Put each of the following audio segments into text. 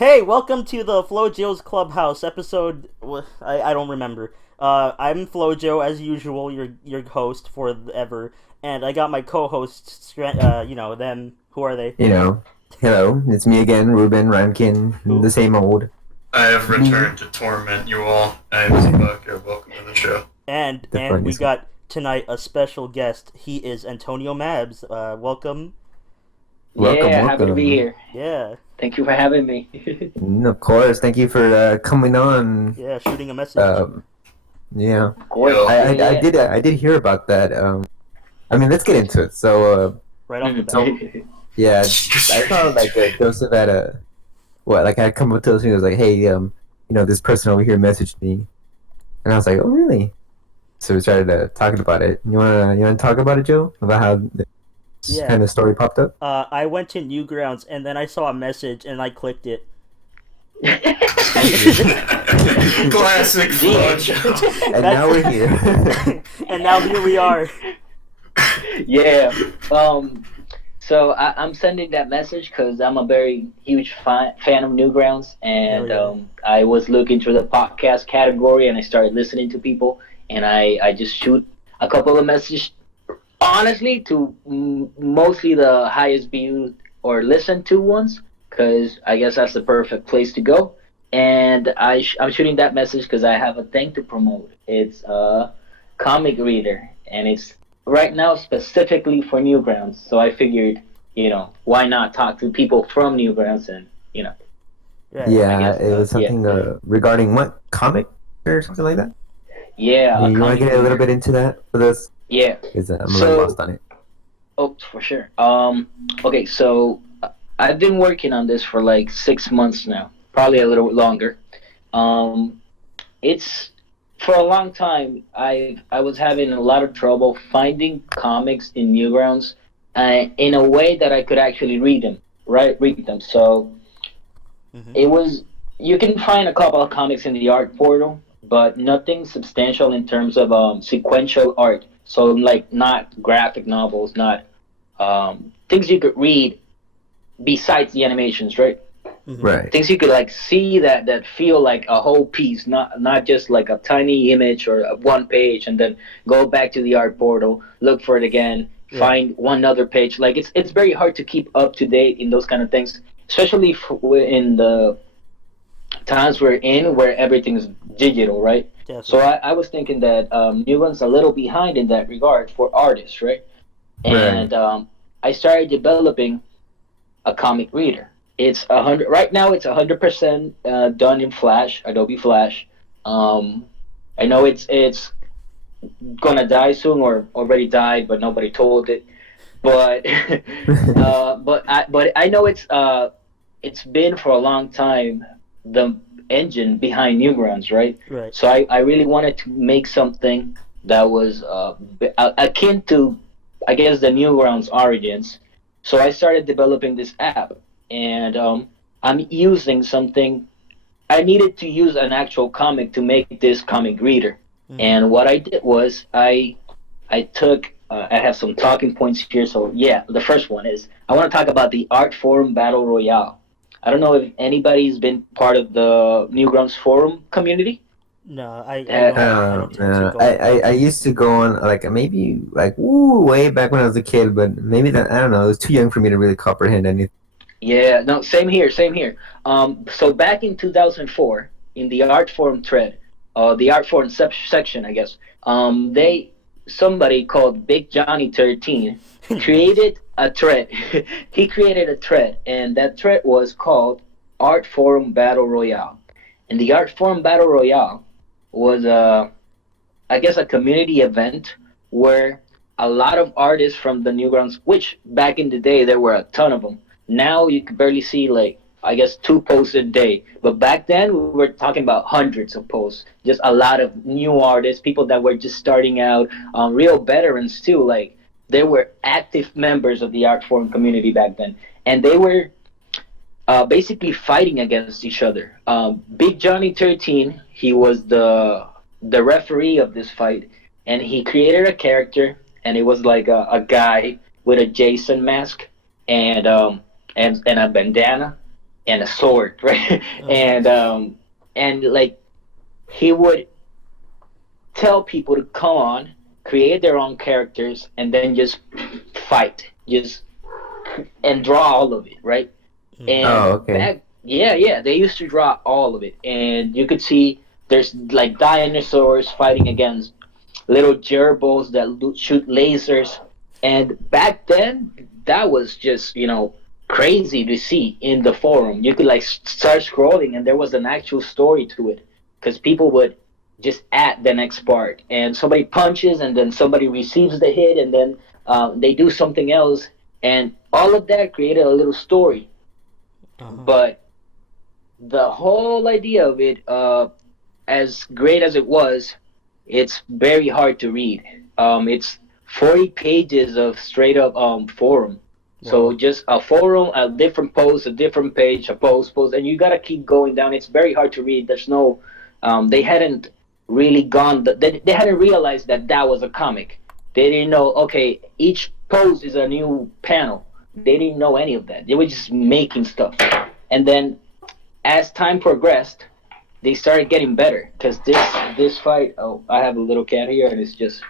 Hey, welcome to the FlowJoe's Clubhouse episode. I don't remember. I'm FlowJoe as usual, your host forever, and I got my co-hosts. Them. Who are they? Hello, it's me again, Ruben Rankin, the Who? same old. I have Me, returned to torment you all. I am Zebaka. Welcome to the show. And the we funniest one. got tonight a special guest. He is AntonioMabs. Welcome. Welcome, Yeah, happy to be welcome. here. Yeah, Thank you for having me. Of course, thank you for coming on. yeah. Shooting a message. Um, yeah, Of course. Yo. I did hear about that. Let's get into it. So, Right off the bat. so yeah, I saw like Joseph at I come up to us and he was like, hey, this person over here messaged me, and I was like, oh really? So we started talking about it. You wanna talk about it, Joe? About how this Yeah. kind of story popped up? I went to Newgrounds and then I saw a message and I clicked it. Classic FlowJoe. And now we're here. And now here we are. Yeah. So I'm sending that message because I'm a very huge fan of Newgrounds, and Oh, I was looking through the podcast category, and I started listening to people, and I just shoot a couple of messages, honestly, to mostly the highest viewed or listened to ones, because I guess that's the perfect place to go. And I'm shooting that message because I have a thing to promote. It's a comic reader, and it's right now specifically for Newgrounds. So I figured, why not talk to people from Newgrounds and, Yeah. Yeah, I guess, it was yeah. something regarding what comic or something like that. Yeah, You want to get a little bit into that for this? Yeah. Because I'm a So- little lost on it. Oh, for sure. Okay, so I've been working on this for like 6 months now, probably a little bit longer. It's for a long time. I was having a lot of trouble finding comics in Newgrounds, in a way that I could actually read them, right? Read them. So Mhm. it was. You can find a couple of comics in the art portal, but nothing substantial in terms of sequential art. So like not graphic novels, not things you could read besides the animations, right? Mhm. Right. Things you could like see that feel like a whole piece, not just like a tiny image or a one page, and then go back to the art portal, look for it again, Yeah. find one other page. Like it's very hard to keep up to date in those kind of things, especially in the times we're in where everything's digital, right? Definitely. So I was thinking that New One's a little behind in that regard for artists, right? And I started developing a comic reader. It's 100 right now. It's 100% done in Flash, Adobe Flash. I know it's gonna die soon or already died, but nobody told it. But but I know it's been for a long time the engine behind Newgrounds, right? Right. So I really wanted to make something that was akin to, I guess, the Newgrounds origins. So I started developing this app, and I'm using something. I needed to use an actual comic to make this comic reader. Mhm. And what I did was I took. I have some talking points here. So yeah, the first one is I want to talk about the Art Forum Battle Royale. I don't know if anybody's been part of the Newgrounds forum community. No, I Uh, don't. I don't tend to go. I used to go on maybe way back when I was a kid, but maybe that I don't know. It was too young for me to really comprehend anything. Yeah, no, same here, same here. So back in 2004, in the Art Forum thread, the Art Forum section, I guess, somebody called Big Johnny 13 created a thread. He created a thread, and that thread was called Art Forum Battle Royale. And the Art Forum Battle Royale was, I guess, a community event where a lot of artists from the Newgrounds, which back in the day there were a ton of them. Now you could barely see like I guess 2 posts a day, but back then we were talking about hundreds of posts. Just a lot of new artists, people that were just starting out, real veterans too. Like they were active members of the art forum community back then, and they were basically fighting against each other. Big Johnny 13, he was the referee of this fight, and he created a character, and it was like a guy with a Jason mask and a bandana, and a sword, right? And like he would tell people to come on, create their own characters, and then just fight, just and draw all of it, right? And Oh, okay. back, yeah, they used to draw all of it, and you could see there's like dinosaurs fighting against little gerbils that shoot lasers, and back then that was just crazy to see in the forum. You could like start scrolling, and there was an actual story to it, because people would just add the next part, and somebody punches, and then somebody receives the hit, and then they do something else, and all of that created a little story. But the whole idea of it, as great as it was, it's very hard to read. It's 40 pages of straight up forum. So just a forum, a different post, a different page, a post, and you gotta keep going down. It's very hard to read. There's no, they hadn't really gone. They hadn't realized that that was a comic. They didn't know. Okay, each post is a new panel. They didn't know any of that. They were just making stuff, and then as time progressed, they started getting better. Because this fight, oh, I have a little cat here, and it's just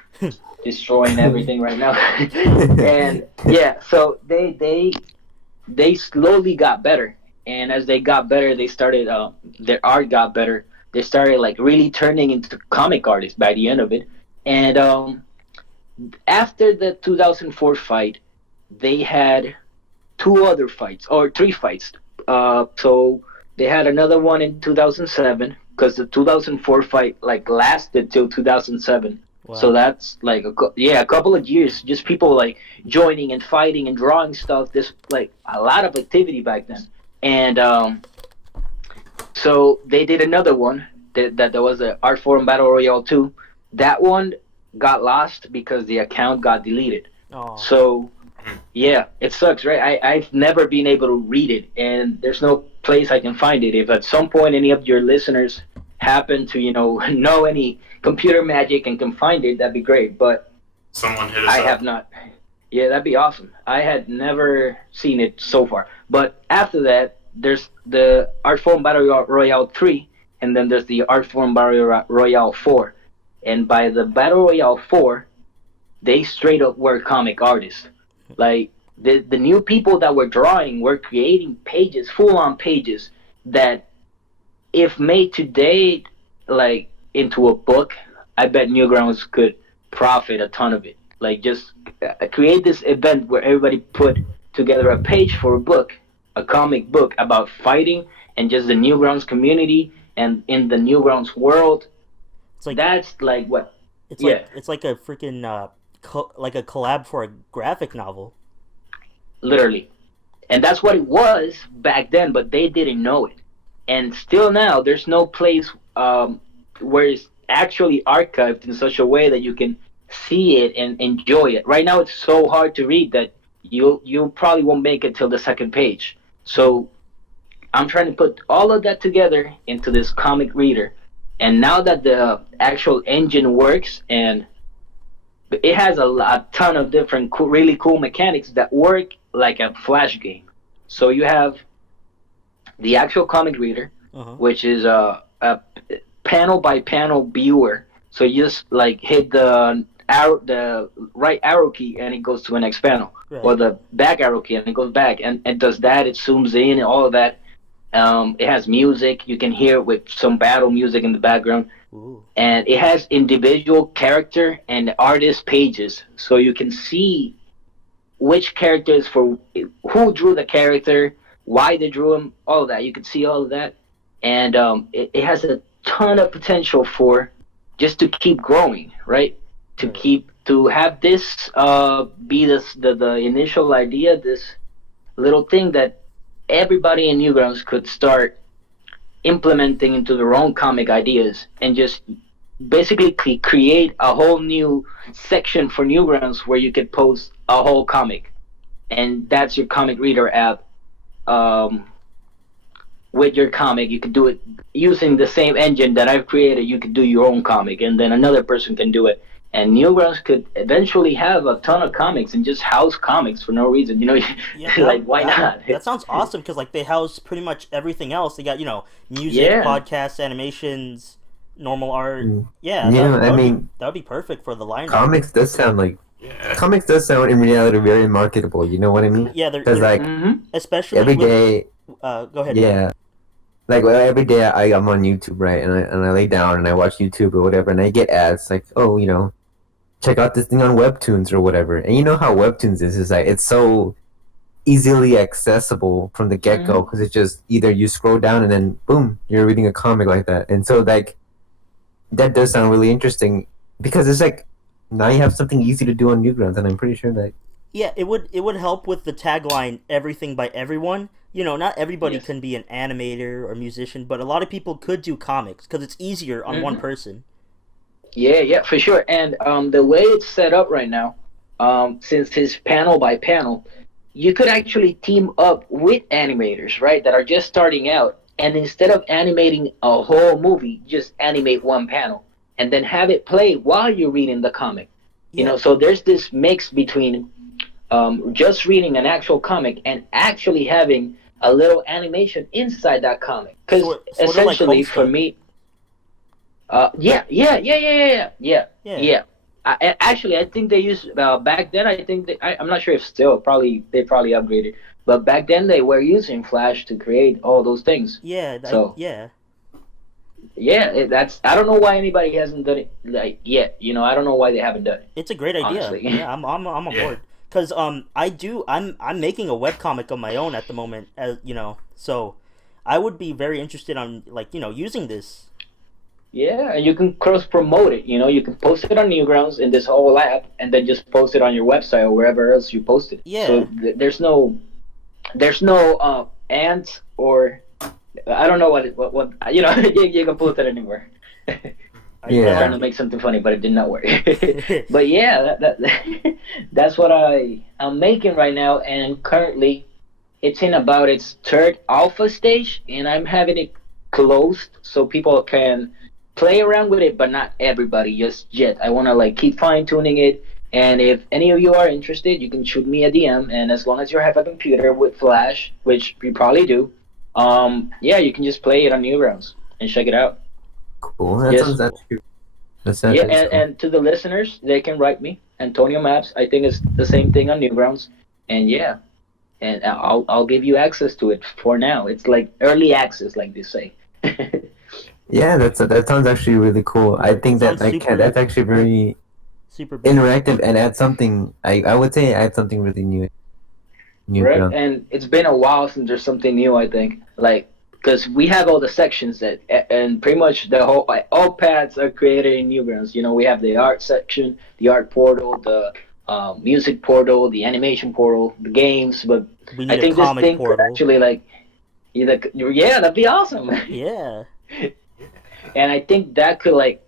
destroying everything right now. And yeah, so they slowly got better, and as they got better, they started their art got better. They started like really turning into comic artists by the end of it. And after the 2004 fight, they had two other fights or three fights. So they had another one in 2007, because the 2004 fight like lasted till 2007. Wow. So that's like a couple of years, just people like joining and fighting and drawing stuff. There's like a lot of activity back then. And so they did another one that was the Art Forum Battle Royale 2. That one got lost because the account got deleted. Oh. So yeah, it sucks, right? I've never been able to read it, and there's no place I can find it. If at some point any of your listeners happen to know any computer magic and can find it, that'd be great. But someone hit us I up. have not. Yeah, that'd be awesome. I had never seen it so far. But after that, there's the Art Forum Battle Royale 3, and then there's the Art Forum Battle Royale 4. And by the Battle Royale 4, they straight up were comic artists. Like the new people that were drawing were creating pages, full-on pages, that if made today like into a book, I bet Newgrounds could profit a ton of it. Like just create this event where everybody put together a page for a book, a comic book about fighting and just the Newgrounds community and in the Newgrounds world. It's like, that's like what. It's like a freaking like a collab for a graphic novel. Literally. And that's what it was back then, but they didn't know it. And still now, there's no place where it's actually archived in such a way that you can see it and enjoy it. Right now, it's so hard to read that you probably won't make it till the second page. So I'm trying to put all of that together into this comic reader. And now that the actual engine works, and it has a ton of different really cool mechanics that work like a Flash game. So you have the actual comic reader, which is a panel by panel viewer. So you just like hit the right arrow key and it goes to the next panel, right, or the back arrow key and it goes back, and it does that. It zooms in and all of that. It has music. You can hear it with some battle music in the background. Ooh. And it has individual character and artist pages, so you can see which characters for who drew the character, why they drew him, all of that. You can see all of that, and it has a ton of potential for just to keep growing, right? To have this be the initial idea, this little thing that everybody in Newgrounds could start implementing into their own comic ideas, and just basically create a whole new section for Newgrounds where you could post a whole comic, and that's your comic reader app. With your comic, you could do it using the same engine that I've created. You could do your own comic, and then another person can do it, And Newgrounds could eventually have a ton of comics and just house comics for no reason. Yeah, Like why not? that sounds awesome because like they house pretty much everything else. They got music, Yeah. podcasts, animations, normal art. Mm. Yeah, Yeah, I that mean, would be perfect for the lineup. comics does sound like Yeah. comics does sound in reality very marketable. You know what I mean? Yeah, Because like especially every with, day, go ahead. yeah, like well, every day I'm on YouTube, right? And I lay down and I watch YouTube or whatever, and I get ads like, oh, check out this thing on Webtoons or whatever. And you know how Webtoons is like it's so easily accessible from the get go because it's just either you scroll down and then boom, you're reading a comic like that. And so like that does sound really interesting because it's like now you have something easy to do on Newgrounds, and I'm pretty sure that Yeah, it would help with the tagline "Everything by Everyone." Not everybody Yes. can be an animator or musician, but a lot of people could do comics because it's easier on one person. Yeah, for sure. And the way it's set up right now, since it's panel by panel, you could actually team up with animators, right, that are just starting out. And instead of animating a whole movie, just animate one panel and then have it play while you're reading the comic. Yeah. So there's this mix between just reading an actual comic and actually having a little animation inside that comic. Because Sort of like essentially, for Homestuck. me, yeah. Actually, I think they used back then. I think I'm not sure if still they probably upgraded, but back then they were using Flash to create all those things. Yeah, So yeah. yeah, that's I don't know why anybody hasn't done it like yet. I don't know why they haven't done it. It's a great idea. Honestly. Yeah, I'm on Yeah. board. Cause I'm making a webcomic of my own at the moment, so I would be very interested on using this. Yeah, and you can cross promote it. You can post it on Newgrounds in this whole app, and then just post it on your website or wherever else you post it. Yeah. So there's no ant or I don't know what you can post it anywhere. Yeah. I'm trying to make something funny, but it did not work. But yeah, that's what I'm making right now, and currently it's in about its third alpha stage, and I'm having it closed so people can play around with it, but not everybody just yet. I want to keep fine tuning it, and if any of you are interested, you can shoot me a DM, and as long as you have a computer with Flash, which you probably do, yeah, you can just play it on Newgrounds and check it out. cool. That Yes. sounds actually. Yeah, and to the listeners, they can write me. AntonioMabs, I think it's the same thing on Newgrounds, and yeah, and I'll give you access to it for now. It's like early access, like they say. Yeah, that sounds actually really cool. I think that Sounds super- that's actually very Super big. interactive and adds something. I would say add something really new. Right, and it's been a while since there's something new. I think, because we have all the sections and pretty much the whole all paths are created in Newgrounds. We have the art section, the art portal, the music portal, the animation portal, the games. But We need I a think this comic thing could portal. actually yeah, that'd be awesome. Yeah. And I think that could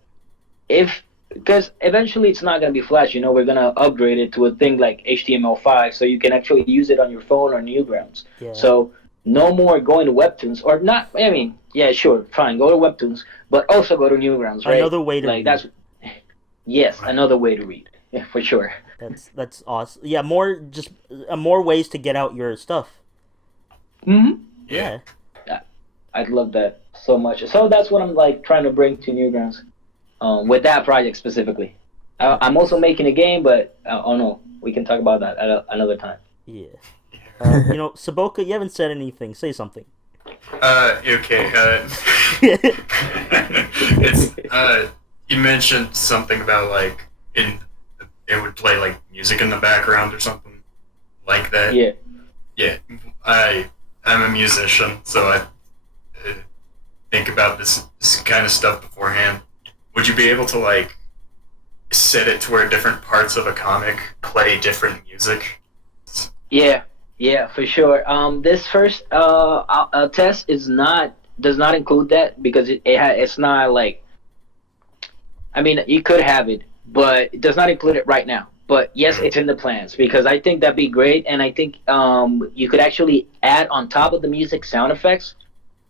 because eventually it's not gonna be Flash. We're gonna upgrade it to a thing like HTML5, so you can actually use it on your phone or Newgrounds. Yeah. So no more going to Webtoons or not. I mean, yeah, sure, fine, go to Webtoons, but also go to Newgrounds, right? Another way to read. that's yes, another way to read, yeah, for sure. That's awesome. Yeah, more ways to get out your stuff. Mm-hmm. Yeah. I'd love that so much. So that's what I'm trying to bring to Newgrounds, with that project specifically. I'm also making a game, but oh no, we can talk about that at another time. Yeah. Saboka, you haven't said anything. Say something. Okay. It's you mentioned something about it would play music in the background or something like that. Yeah. Yeah. I'm a musician, so I think about this kind of stuff beforehand. Would you be able to set it to where different parts of a comic play different music? Yeah, for sure. This first test does not include that because it's not I mean, you could have it, but it does not include it right now. But yes, it's in the plans because I think that'd be great, and I think you could actually add on top of the music sound effects.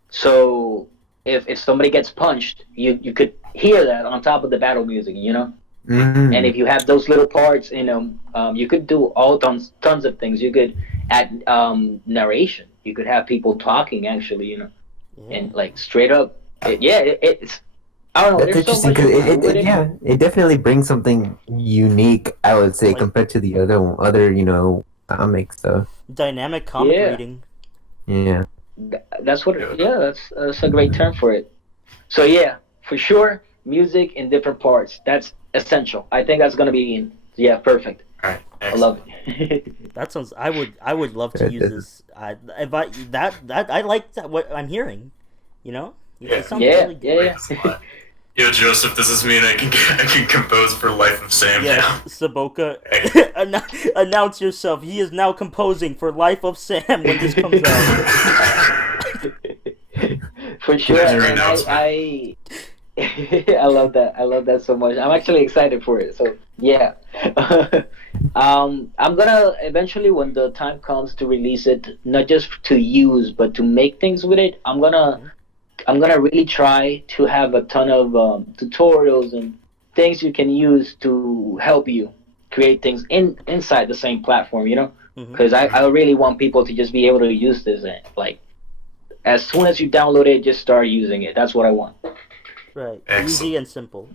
So if somebody gets punched, you could hear that on top of the battle music, And if you have those little parts in them, you could do all tons of things. You could add narration. You could have people talking actually, Yeah. and like straight up. It's I don't know. That's There's so interesting much you because can do with it. yeah, it definitely brings something unique. I would say Like- compared to the other comic stuff. Dynamic comic Yeah. reading. Yeah. That's what. That's a great term for it. So yeah, for sure, music in different parts. That's essential. I think that's gonna be perfect. All right. I Excellent. love it. That sounds. I would love to That use doesn't- this. I like that. What I'm hearing. Yeah. It sounds Yeah, really good. yeah. Yo, Joseph, does this mean I can compose for Life of Sam Yeah, now? Saboka, announce yourself. He is now composing for Life of Sam when this comes out. For sure, That's your and I I love that. I love that so much. I'm actually excited for it. So yeah, I'm gonna eventually, when the time comes to release it, not just to use but to make things with it. I'm gonna really try to have a ton of tutorials and things you can use to help you create things inside the same platform. Mhm. Because I really want people to just be able to use this and like as soon as you download it, just start using it. That's what I want. Right, Excellent. easy and simple.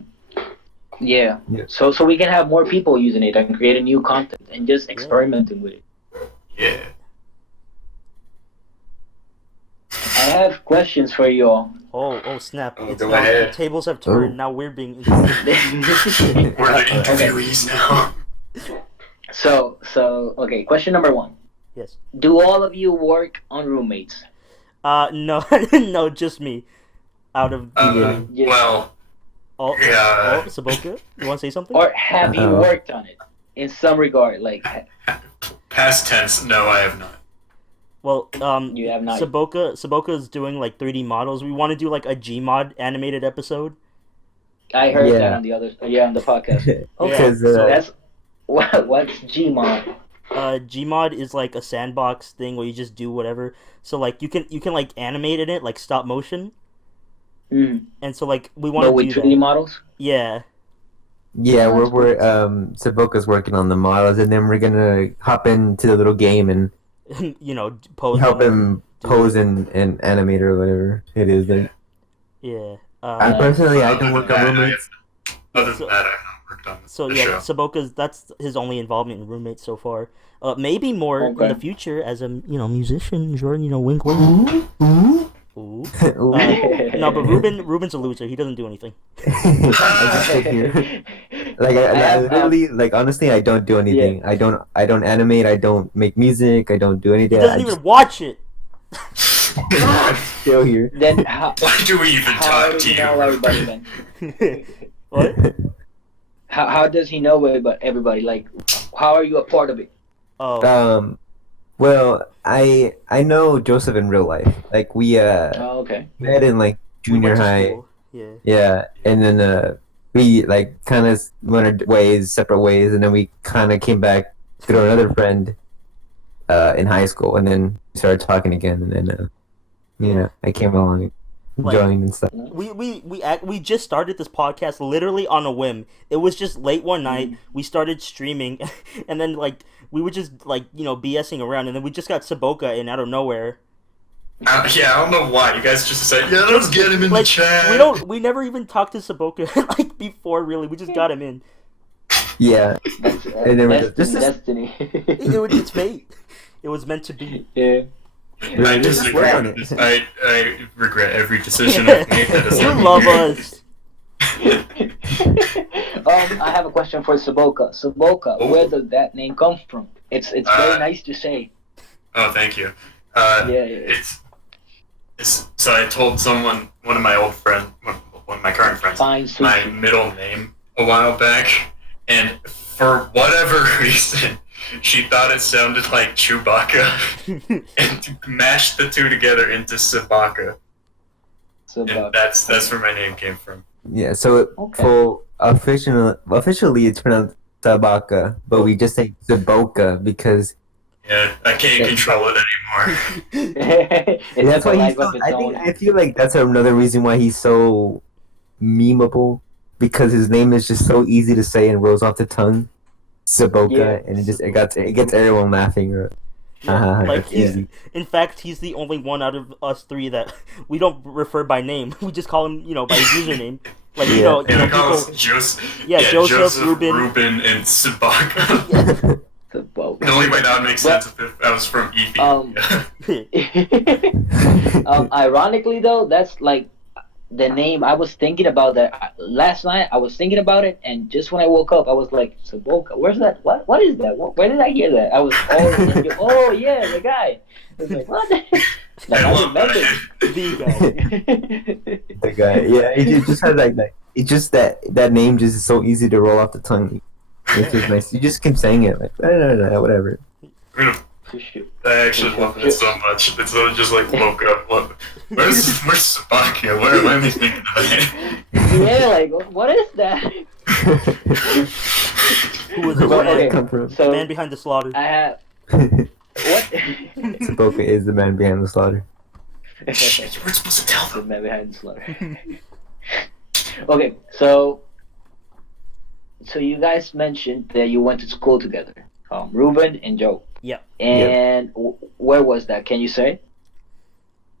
Yeah. Yeah. So we can have more people using it and creating new content and just experimenting with it. Yeah. I have questions for you all. Oh snap! Oh, It's go now, ahead. the tables have Oh. turned. Now we're being interviewed. We're the interviewees now. So okay. Question number 1: Yes. Do all of you work on roommates? No, no, just me. Out of the Yeah. Well, yeah. Saboka, you want to say something? Or have you Uh-oh. worked on it in some regard? Like Past tense, no, I have not. Well, you have not. Saboka is doing like 3D models. We want to do like a Gmod animated episode. I heard that Yeah. on the on the podcast. Okay. Because so- That's what's Gmod? Gmod is like a sandbox thing where you just do whatever. So like you can like animate in it like stop motion, Mm. and so like we want But to with do 3D that. models? Yeah. yeah, That's we're Saboka's working on the models, and then we're gonna hop into the little game and Pose. help on it. him pose and animate or whatever it is. Like, Yeah. I personally, I Other don't than work on that, roommates. Other So- than that, I have not worked on So the yeah, show. Saboka's that's his only involvement in roommates so far. Maybe more in Okay. the future as a musician. Jordan, wink, wink. Ooh. Ooh. No, but Ruben's a loser. He doesn't do anything. I just sit here. Like I have, literally, like honestly, I don't do anything. I don't animate. I don't make music. I don't do He anything. doesn't I even just watch it. still here. Then how Why do we even how talk does to he you? know everybody then? What? How does he know everybody? Like, how are you a part of it? Oh, Well, I know Joseph in real life. Like we Oh, okay. met in like we went junior to high. school. Yeah. Yeah, and then we like kind of went our ways, separate ways, and then we kind of came back through another friend in high school, and then we started talking again, and then I came along, Like- joined and stuff. We just started this podcast literally on a whim. It was just late one night. We started streaming, and then like we were just like BSing around, and then we just got Saboka in out of nowhere. Yeah, I don't know why. You guys just said, yeah, let's get him in Like the chat. we never even talked to Saboka like before. Really, we just got him in. Yeah, That's And then we destiny. It's fate. It was meant to be. Yeah. I just disagree work on with it. this. I regret every decision I've made that has You led me love here. us. I have a question for Saboka. Saboka, Oh. where does that name come from? It's very nice to say. Oh, thank you. Yeah. It's so I told someone, one of my old friends, one of my current friends, Fine my sushi. middle name a while back, and for whatever reason, she thought it sounded like Chewbacca, and mashed the two together into Sabaka, and Saboka. that's where my name came from. yeah. So Okay. for officially, it's pronounced Sabaka, but we just say Saboka because Yeah, I can't control it anymore. It's that's a why life he's. So, of its I own. think I feel like that's another reason why he's so memeable because his name is just so easy to say and rolls off the tongue. Saboka, Yeah, and it gets everyone laughing. Yeah, like That's easy. in fact, he's the only one out of us three that we don't refer by name. We just call him, by his username. Like Yeah. And we call people. us Joseph. Yeah, Joseph, Ruben. and Sabaka. Saboka. The only way that would make sense if I was from Ethiopia. Ironically, though, that's like the name. I was thinking about that last night. I was thinking about it, and just when I woke up, I was like, Saboka, where's that? What is that? Where did I hear that? I was all thinking, oh yeah, the guy. I was like, what? Like, I remember The guy. The guy, yeah, it just had like it just that name just is so easy to roll off the tongue. It's just nice. You just keep saying it like whatever. I actually love it so much. It's just like woke up. Where's Sabaka? Where am I thinking of it? Yeah, like what is that? Who was the Where did man? it come from? The So man behind the slaughter. I have what? Saboka is the man behind the slaughter. Shit, you weren't supposed to tell The them. man behind the slaughter. Okay, so you guys mentioned that you went to school together, Ruben and Joe. Yep. And where was that? Can you say?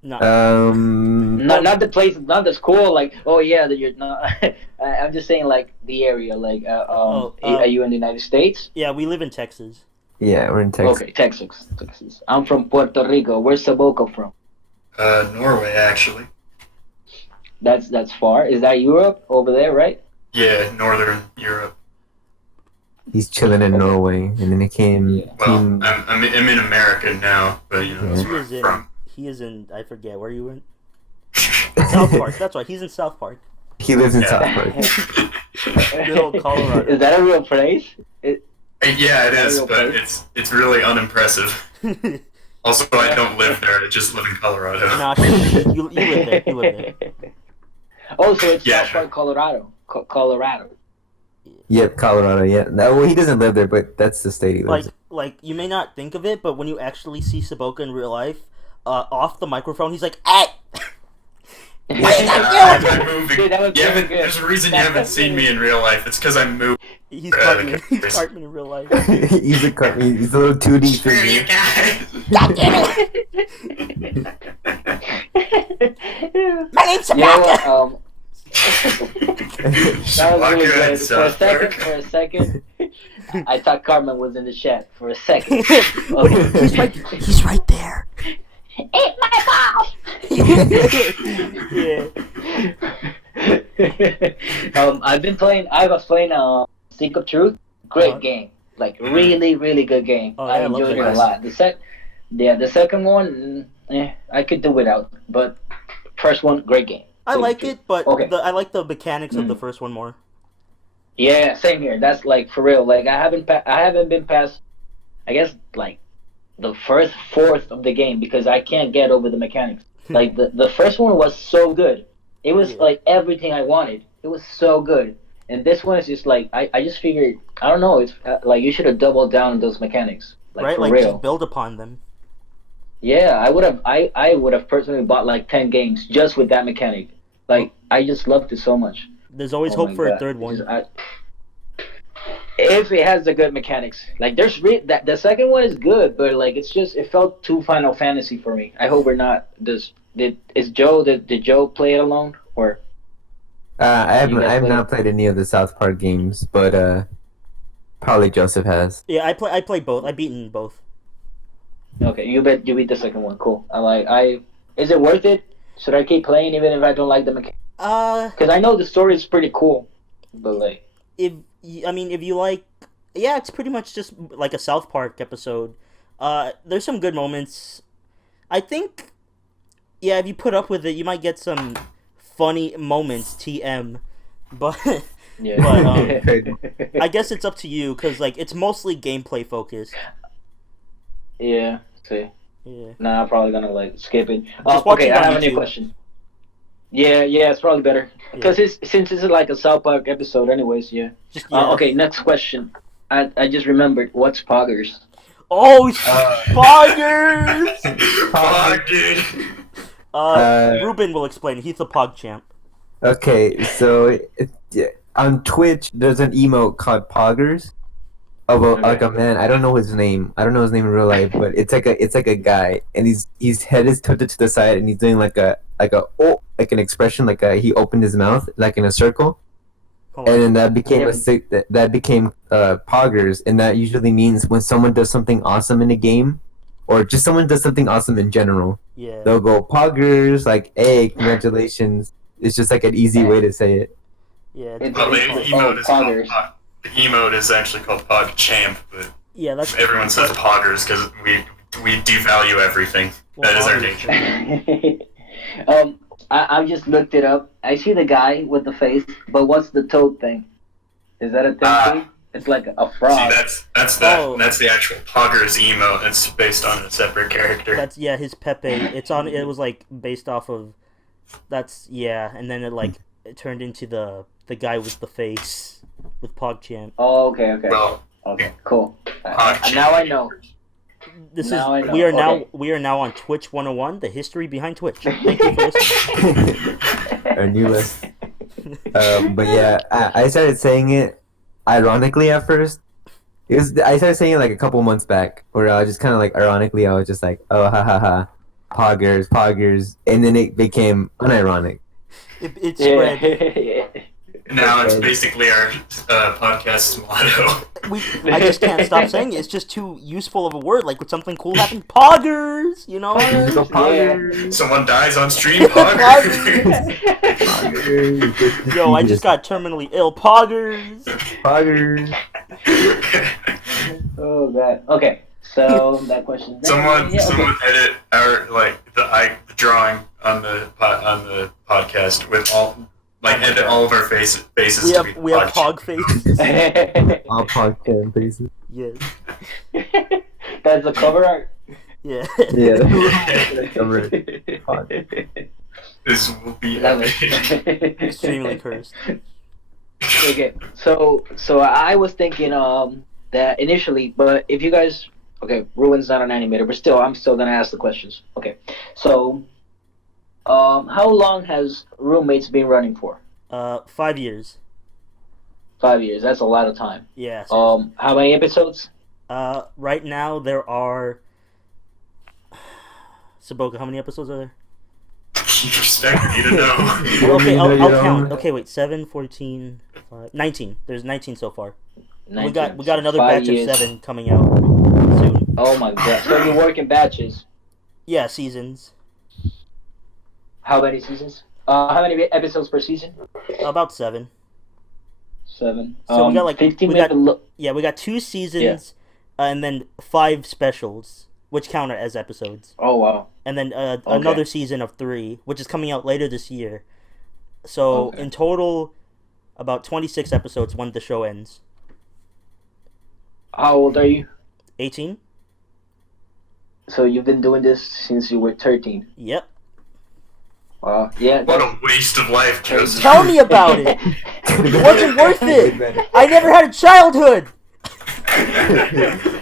No. Not the place, not the school. Like, oh yeah, that you're not. I'm just saying, like the area. Like, are you in the United States? Yeah, we live in Texas. Yeah, we're in Texas. Okay, Texas. I'm from Puerto Rico. Where's Saboka from? Norway, actually. That's far. Is that Europe over there, right? Yeah, Northern Europe. He's chilling in Norway, and then he came. Yeah. Well, I'm in America now, but that's where I'm from. He is in. I forget where you went. South Park. That's right. He's in South Park. He lives in Yeah. South Park. Good old Colorado. Is that a real place? Yeah, it is, Real but place? it's really unimpressive. Also, I don't live there. I just live in Colorado. Nah, you live there. You live there. Oh, so it's Yeah, South Park, Colorado. Colorado. Yep, Colorado. Yeah. No, well, he doesn't live there, but that's the state he lives in. Like you may not think of it, but when you actually see Saboka in real life, off the microphone, he's like, "Hey, I'm moving. Dude, that was very good. There's a reason you haven't seen me in real life. It's because I'm moving. he's Cartman. He's Cartman in real life." He's a little 2D Screw you figure. guys. God damn it! My name's You know what? Saboka. That was really Good, good. South Park. For a second, I thought Carmen was in the chat. For a second. He's Okay. right there. Eat my Yeah. I was playing Seek of Truth. Great Uh-huh. game. Like really, really good game. Oh, I yeah, I love enjoyed that it a game. lot. The second one, I could do without. But first one, great game. I like it, but Okay. I like the mechanics of the first one more. Yeah, same here. That's like for real. Like I haven't been past, I guess like the first fourth of the game because I can't get over the mechanics. Like the first one was so good. It was like everything I wanted. It was so good. And this one is just like I just figured I don't know. It's like you should have doubled down on those mechanics. Like Right? for Like real. just build upon them. Yeah, I would have personally bought like 10 games just with that mechanic. Like I just loved it so much. There's always Oh hope my for a God. third one. If it has the good mechanics, like there's that the second one is good, but like it felt too Final Fantasy for me. I hope we're not. Did Joe play it alone or? I have You guys not played any of the South Park games, but probably Joseph has. Yeah, I play both. I beaten both. Okay, you beat the second one. Cool. Is it worth it? Should I keep playing even if I don't like the mechanics? Because I know the story is pretty cool, but like. If you like, yeah, it's pretty much just like a South Park episode. There's some good moments. I think, yeah, if you put up with it, you might get some funny moments. TM, but Yeah. I guess it's up to you because like it's mostly gameplay focused. Yeah. See. Yeah. Nah, I'm probably gonna like skip it. Just watch Okay, it I on have a new YouTube. question. Yeah, it's probably better because since it's like a South Park episode, anyways. Yeah. Just, yeah. Okay, next question. I just remembered. What's poggers? Oh, Poggers! Fuck, dude. Ruben will explain. He's the Pog champ. Okay, so on Twitch, there's an emote called Poggers of like a man. I don't know his name. I don't know his name in real life, but it's like a guy, and his head is tilted to the side, and he's doing like an expression, he opened his mouth like in a circle, and then that became that became Poggers, and that usually means when someone does something awesome in a game, or just someone does something awesome in general. Yeah. They'll go Poggers, like, hey, congratulations. It's just like an easy way to say it. Yeah. The emote is actually called PogChamp, but yeah, that's everyone says Poggers because we devalue everything. Well, that is our nature. I just looked it up. I see the guy with the face, but what's the toad thing? Is that a thing? It's like a frog. See, that's the actual Poggers emote. It's based on a separate character. That's his Pepe. It was like based off of and then it turned into the guy with the face with PogChamp. Oh, okay. Well, okay, cool. PogChamp. Now I know. We are now on Twitch 101, the history behind Twitch. Thank you for listening. Our new list. But yeah, I started saying it ironically at first. I started saying it like a couple months back, where I was just kind of like ironically, I was just like, oh, ha ha ha, Poggers, and then it became unironic. It spread. Now it's basically our podcast's motto. I just can't stop saying it. It's just too useful of a word. Like when something cool happens, Poggers, you know? Poggers. Someone dies on stream, Poggers. Yo, I just got terminally ill, Poggers. Poggers. Oh god. Okay, so that question. Someone edit our the drawing on the podcast with all. Edit all of our faces. We have Pog faces. All Pog faces. Yes. That's the cover art. Yeah. Yeah. Cover art. This will be extremely cursed. Okay, so I was thinking that initially, but if you guys Ruin's not an animator, but still, I'm still gonna ask the questions. Okay, so. How long has Roommates been running for? 5 years. 5 years. That's a lot of time. Yeah. How many episodes? Right now there are. Saboka, how many episodes are there? You expect me to know. Okay, I'll count. Okay, wait, 7, 14, 5, 19. There's 19 so far. 19. We got another batch of 7 coming out soon. Oh my god! So you work in batches? Yeah, seasons. How many seasons? How many episodes per season? About 7. 7. So we got 15 we got 2 seasons, and then 5 specials, which count as episodes. Oh wow! And then another season of 3, which is coming out later this year. So in total, about 26 episodes when the show ends. How old are you? 18. So you've been doing this since you were 13. Yep. Wow. Yeah. What a waste of life, Joseph. Tell me about it. It wasn't worth it. I never had a childhood.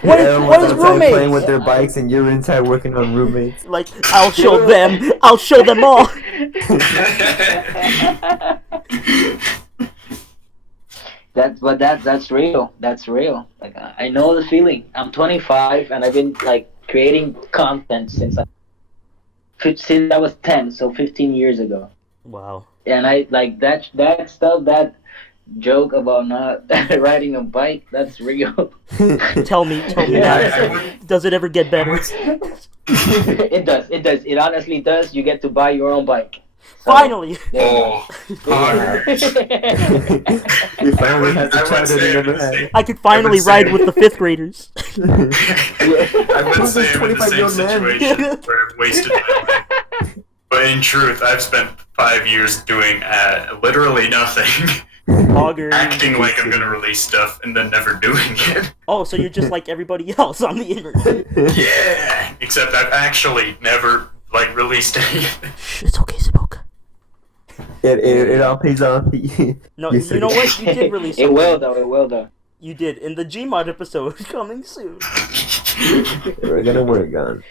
What is Roommates? Playing with their bikes and you're inside working on Roommates. Like, I'll show them. I'll show them all. That's real. That's real. Like I know the feeling. I'm 25 and I've been creating content since I was 10, so 15 years ago. Wow. And I that stuff, that joke about not riding a bike, that's real. Tell me does it ever get better? It does. It honestly does. You get to buy your own bike. So, finally! Oh, We finally had the childhood we never had. I could finally ride with the 5th graders. I would say I'm in the same situation where I've wasted my life. But in truth, I've spent 5 years doing literally nothing. Acting like I'm gonna release stuff and then never doing it. Oh, so you're just like everybody else on the internet. Yeah, except I've actually never released anything. It's okay, Saboka. It all pays off. No, you know what? You did release something. It will though. You did in the Gmod episode coming soon. We're gonna work on.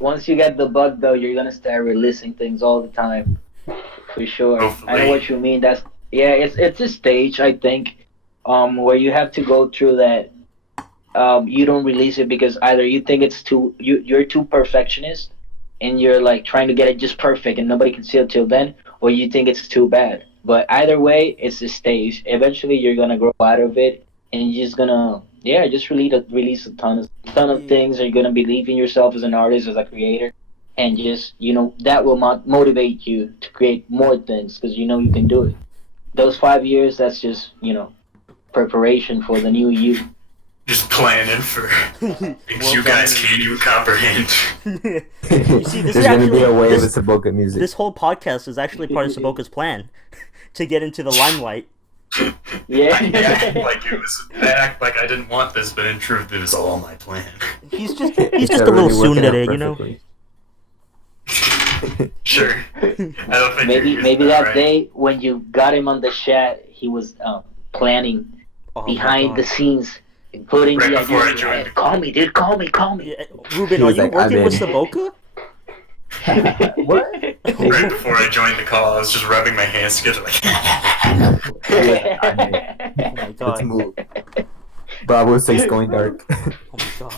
Once you get the bug though, you're gonna start releasing things all the time. For sure. Hopefully. I know what you mean. That's Yeah, it's a stage, I think, where you have to go through that. You don't release it because either you think it's you're too perfectionist, and you're like trying to get it just perfect, and nobody can see it till then, or you think it's too bad. But either way, it's a stage. Eventually, you're gonna grow out of it, and you're just gonna just release a ton of Yeah. things. Are you gonna believe in yourself as an artist, as a creator, and just that will motivate you to create more things because you know you can do it. Those 5 years, that's just preparation for the new you. Just planning for things Well you guys done. can't even comprehend. You see, this There's is gonna be actually a wave of this, Saboka music. this whole podcast is actually part of Saboka's plan to get into the limelight. Yeah. I act like it was. I act like I didn't want this, but in truth, it was all my plan. He's just It's a little already soon working out today, you know. perfectly. Sure. I don't think maybe you're maybe using that right. day when you got him on the chat, he was planning Oh my behind the God. scenes, and putting Right the before I idea in your joined. head. Call me, dude. Call me. Yeah, Ruben, He are was you like, working I'm with in. Saboka? What? Right before I joined the call, I was just rubbing my hands together like. Oh my Let's God. move. Bravo 6 going dark. Oh my God.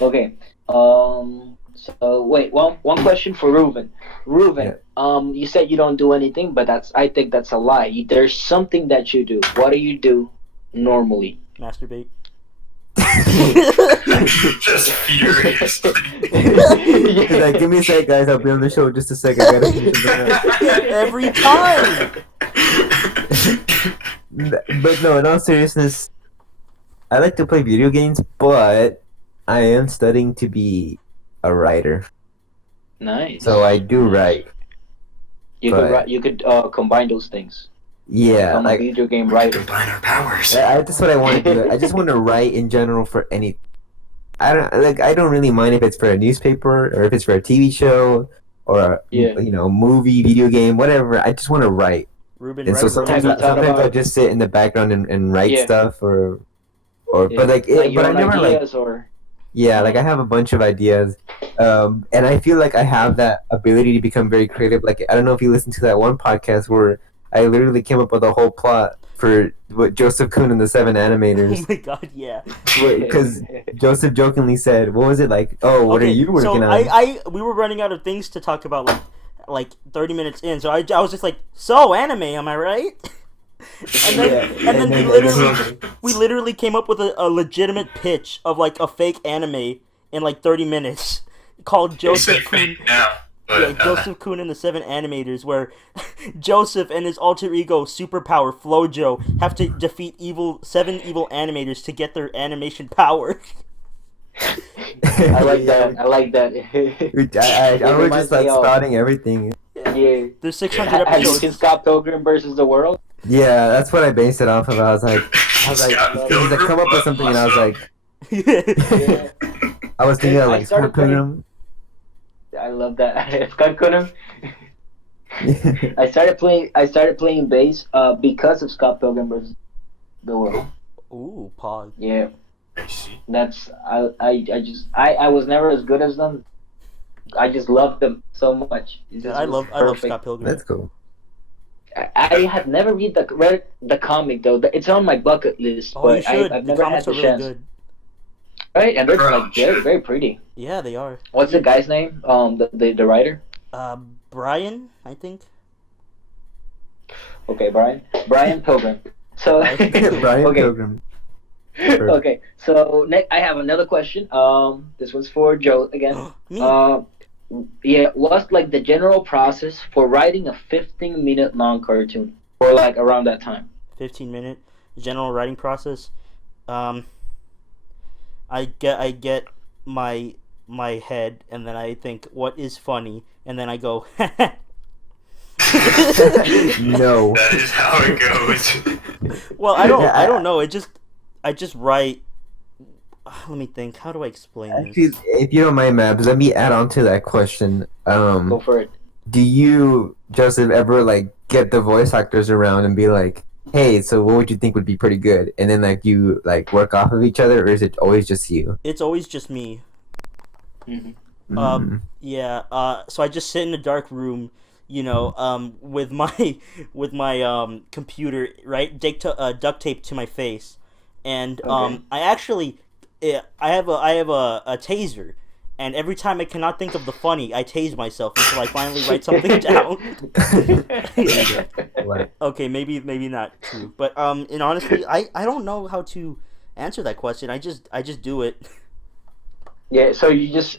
Okay. So wait, one question for Ruben. Ruben, you said you don't do anything, but I think that's a lie. There's something that you do. What do you do normally? Masturbate. Just furious. He's like, give me a sec, guys. I'll be on the show just a sec. I gotta finish something Every time. up. But no, in all seriousness, I like to play video games, but I am studying to be a writer. Nice. So I do write. You could combine those things. Yeah, Become a like video game writer. Combine our powers. that's what I want to do. I just want to write in general for any. I don't really mind if it's for a newspaper or if it's for a TV show or a Yeah. movie, video game, whatever. I just want to write. Ruben, And so write a sometimes Have you thought sometimes I about- just sit in the background and write Yeah. stuff or Yeah. but like like your but I own never like ideas or yeah, like I have a bunch of ideas. And I feel like I have that ability to become very creative. Like I don't know if you listened to that one podcast where I literally came up with a whole plot for what Joseph Kuhn and the Seven Oh Animators. my God, yeah. Because Joseph jokingly said, "What was it like? Oh, what are you working so on?" we were running out of things to talk about like 30 minutes in, so I was just like, so anime, am I right? And then we literally came up with a legitimate pitch of like a fake anime in like 30 minutes called You say Joseph Kuhn. fake now, but Joseph Kuhn and the Seven Animators, where Joseph and his alter ego superpower FlowJoe have to defeat seven evil animators to get their animation power. I like that. I like that. I was just like spouting everything. Yeah. There's 600 Have you episodes. seen Scott Pilgrim versus the World? Yeah, that's what I based it off of. I was like, Scott he was like, come up with something, and I was like, Yeah. I was thinking of I like started Scott Pilgrim. I love that. Scott Pilgrim. I started playing bass because of Scott Pilgrim versus the World. Ooh, pause. Yeah. I see. That's I was never as good as them. I just loved them so much. I love Scott Pilgrim. That's cool. I have never read the comic though. It's on my bucket list, Oh, you but should. I've The never had comics are the really chance. good. Right, and they're like Ouch. very very pretty. Yeah, they are. What's the guy's name? The writer. Brian, I think. Okay, Brian Pilgrim. So Brian okay. Pilgrim. Sure. Okay, so next I have another question. This one's for Joe again. Me. Yeah, what's like the general process for writing a 15-minute long cartoon, or like around that time? 15-minute general writing process. I get my head, and then I think what is funny, and then I go. No. That is how it goes. Well, I Yeah, don't know. I just write. Let me think. How do I explain Actually, this? if you don't mind, Mabs, let me add on to that question. Go for it. Do you, Joseph, ever like get the voice actors around and be like, "Hey, so what would you think would be pretty good?" And then like you like work off of each other, or is it always just you? It's always just me. Mhm. Mm. Yeah. So I just sit in a dark room, with my computer, right, duct tape to my face, and Okay. I actually, I have a taser, and every time I cannot think of the funny, I tase myself until I finally write something down. Like, Okay, maybe not true, but and honestly, I don't know how to answer that question. I just do it. Yeah, so you just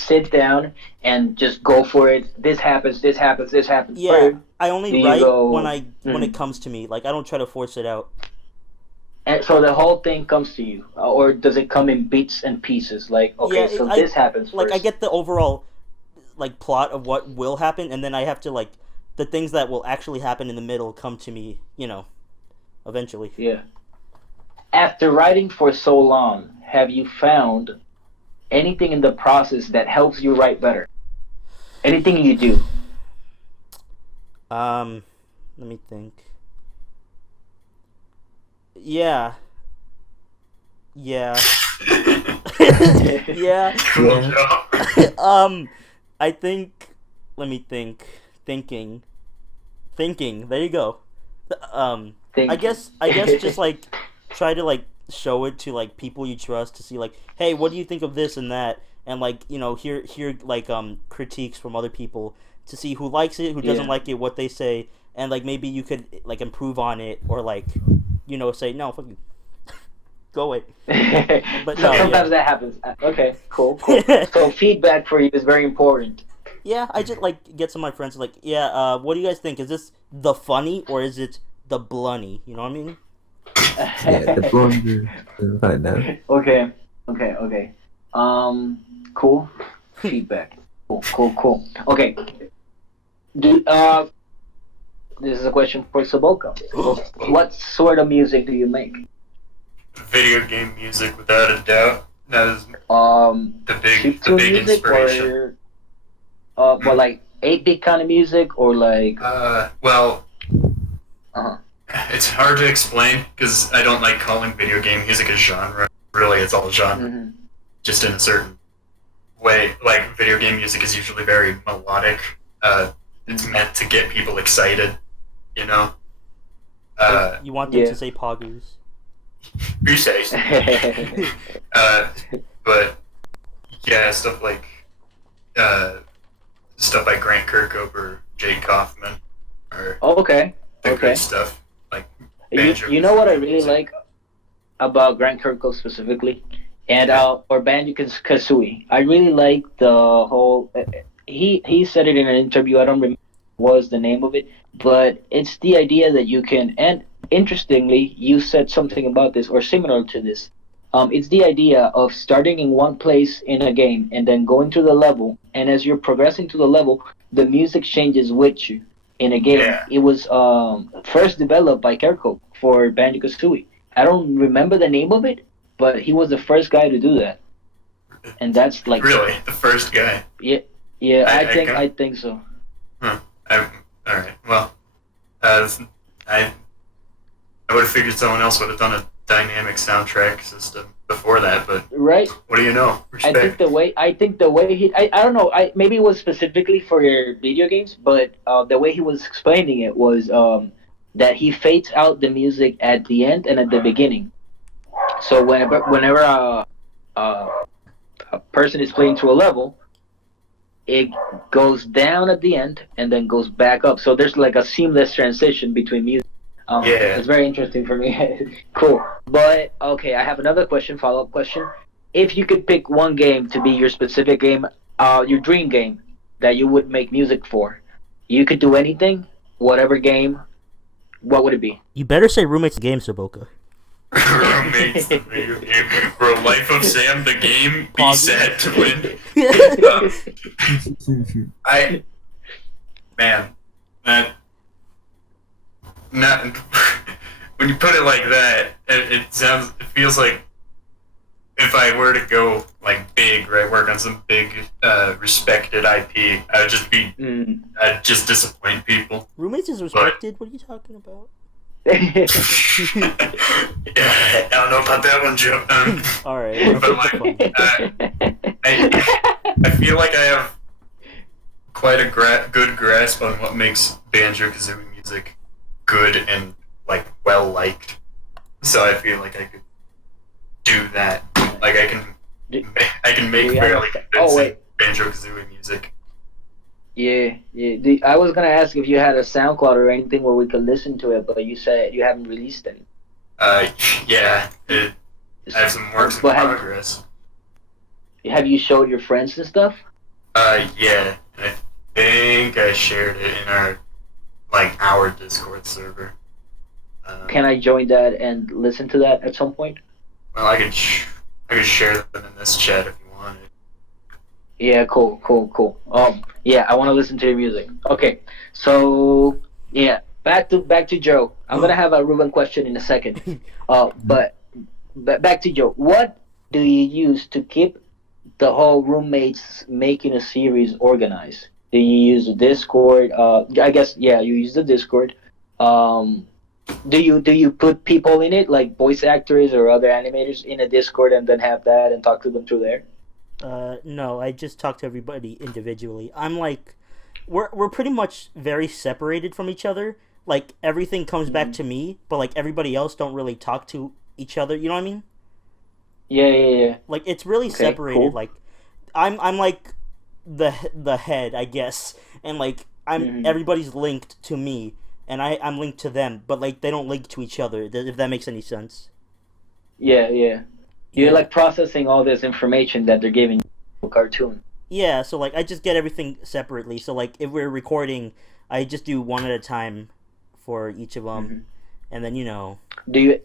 sit down and just go for it. This happens, this happens, this happens. Yeah, Or I only do you write when go? when it comes to me. Like, I don't try to force it out. And so the whole thing comes to you, or does it come in bits and pieces? Like, Yeah, okay, so this happens I first. get the overall like plot of what will happen, and then I have to like the things that will actually happen in the middle come to me, eventually. Yeah. After writing for so long, have you found anything in the process that helps you write better? Anything you do? Um, Let me think. Yeah, yeah, yeah. Cool, yeah. Joe. I think. Let me think. Thinking. Thinking. There you go. I Think. guess just like try to like show it to like people you trust to see like, hey, what do you think of this and that, and like hear like critiques from other people to see who likes it, who doesn't Yeah. like it, what they say, and like maybe you could like improve on it or like say no, fuck you, go away. But So no, sometimes yeah. that happens. Okay, cool, cool. So feedback for you is very important. Yeah, I just like get some of my friends like, yeah, what do you guys think? Is this the funny or is it the blunny? You know what I mean? Yeah, the blunder. Find out. Okay, okay, okay. Cool. Feedback. Cool, cool, cool. Okay. Do This is a question for Saboka. What sort of music do you make? Video game music, without a doubt. That is the Chiptune big music inspiration. or well, like 8-bit kind of music or like Well, uh-huh. it's hard to explain because I don't like calling video game music a genre. Really, it's all genre, Hmm. just in a certain way. Like video game music is usually very melodic. It's meant to get people excited, you know. Like, you want them Yeah. to say poggers. You say, uh, but yeah, stuff like Grant Kirkhope or Jake Kaufman or Okay, the okay. good stuff like You, banjo. you know what I really like about Grant Kirkhope specifically, and or Banjo Kazooie. I really like the whole. He said it in an interview. I don't remember what was the name of it, but it's the idea that you can. And interestingly, you said something about this or similar to this. It's the idea of starting in one place in a game and then going to the level, and as you're progressing to the level, the music changes with you in a game. Yeah. It was first developed by Kirkhope for Banjo Kazooie. I don't remember the name of it, but he was the first guy to do that, and that's like Really, the first guy. yeah, yeah. I I think so. Huh. All right. Well, I would have figured someone else would have done a dynamic soundtrack system before that, but Right. what do you know? I think Respect. the way he I don't know, maybe it was specifically for your video games, but the way he was explaining it was that he fades out the music at the end and at the beginning. So whenever a person is playing through a level, it goes down at the end and then goes back up. So there's like a seamless transition between music. Yeah. It's very interesting for me. Cool. But okay, I have another question, follow-up question. If you could pick one game to be your specific game, your dream game that you would make music for, you could do anything, whatever game. What would it be? You better say roommates game, Saboka. Roommates, the video game. Bro, Life of Sam, the game. Be Pog. sad to win. Man, that not when you put it like that, it feels like if I were to go like big, right, work on some big respected IP, I'd just disappoint people. Roommates is respected. What are you talking about? Yeah, I don't know about that one, Joe. All right. But like, I feel like I have quite a good grasp on what makes Banjo-Kazooie music good and like well liked. So I feel like I could do that. Like I can make fairly convincing Banjo-Kazooie music. Yeah. I was gonna ask if you had a SoundCloud or anything where we could listen to it, but you said you haven't released any. Yeah. I have some works in progress. Have you showed your friends and stuff? Yeah. I think I shared it in our Discord server. Can I join that and listen to that at some point? Well, I could share them in this chat if you wanted. Yeah, cool. Yeah, I want to listen to your music. Okay, so yeah, back to Joe. I'm gonna have a Ruben question in a second. But back to Joe. What do you use to keep the whole roommates making a series organized? Do you use the Discord? I guess yeah, you use the Discord. Do you put people in it like voice actors or other animators in a Discord and then have that and talk to them through there? No, I just talk to everybody individually. I'm like, we're pretty much very separated from each other. Like everything comes back to me, but like everybody else don't really talk to each other. You know what I mean? Yeah. Like it's really separated. Cool. Like I'm like the head, I guess, and like everybody's linked to me, and I'm linked to them, but like they don't link to each other. If that makes any sense. Yeah. You're like processing all this information that they're giving you a cartoon. Yeah, so like I just get everything separately. So like if we're recording, I just do one at a time for each of them, and then Do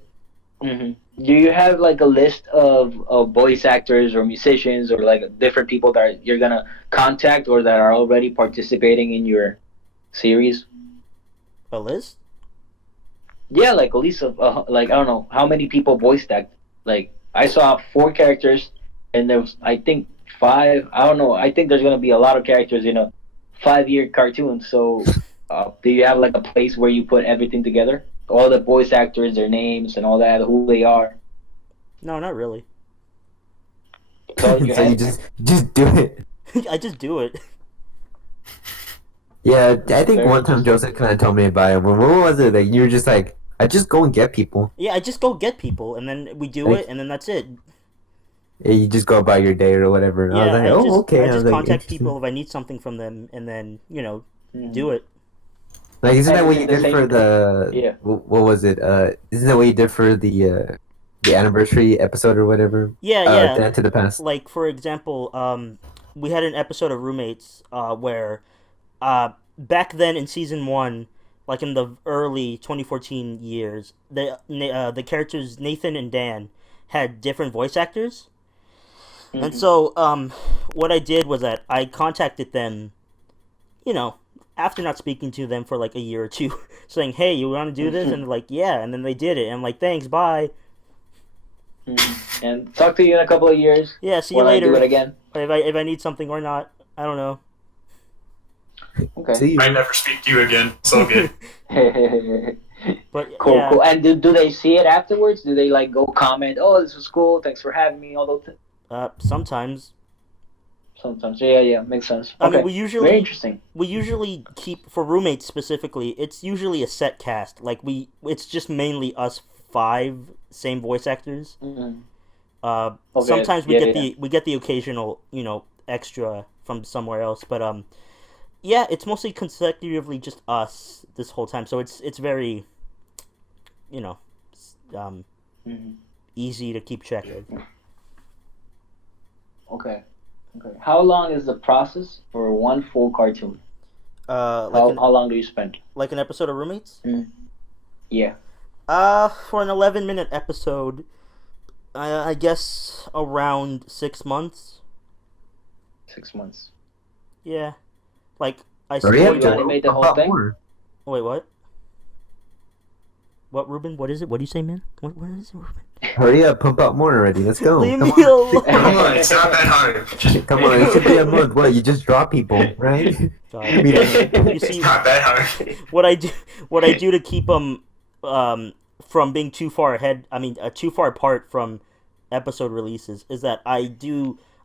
you have like a list of voice actors or musicians or like different people that you're gonna contact or that are already participating in your series? a list? Yeah, like a list of like I don't know how many people voiced that. Like I saw 4 characters, and there was I think 5. I don't know. I think there's gonna be a lot of characters in a 5-year cartoon. So, do you have like a place where you put everything together? All the voice actors, their names, and all that, who they are. No, not really. So you just do it. I just do it. Yeah, I think one time Joseph kind of told me about it. What was it that you were just like, I just go and get people. Yeah, I just go get people, and then we do it, and then that's it. Yeah, you just go about your day or whatever. And Yeah, I was like, okay. I just like, contact people if I need something from them, and then do it. Like, isn't that what you did for the? Yeah. What was it? Isn't that what you did for the anniversary episode or whatever? Yeah. Dead to the Past. Like for example, we had an episode of Roommates, where, back then in season 1, like in the early 2014 years, the characters Nathan and Dan had different voice actors, and so what I did was that I contacted them, after not speaking to them for like a year or two, saying, "Hey, you want to do this?" And they're like, "Yeah," and then they did it, and I'm like, "Thanks, bye." And talk to you in a couple of years. Yeah, see you later. I do it again. If I need something or not, I don't know. Okay. See you. I never speak to you again. It's all good. But Cool, yeah. cool. And do they see it afterwards? Do they like go comment? Oh, this was cool. Thanks for having me. All those things. Sometimes. Sometimes. Yeah. Makes sense. I Okay. mean, Very interesting. we usually keep, for Roommates specifically, it's usually a set cast. Like it's just mainly us 5 same voice actors. Okay. Sometimes we get the occasional extra from somewhere else, but yeah, it's mostly consecutively just us this whole time. So it's very easy to keep track of. Okay. How long is the process for one full cartoon? Like How long do you spend? like an episode of Roommates? Yeah. For an 11-minute episode, I guess around 6 months. 6 months. Yeah, like I Hurry up, you Joe. animate the whole Pop thing? more. Wait, what? What, Ruben? What is it? What do you say, man? What is it, Ruben? Hurry up, pump out more already. Let's go. Leave Come me on. alone. Come on, it's not that hard. Come on, it should be a month. What, you just draw people, right? God. You You see, It's not that hard. what I do to keep them from being too far ahead. I mean, too far apart from episode releases is that I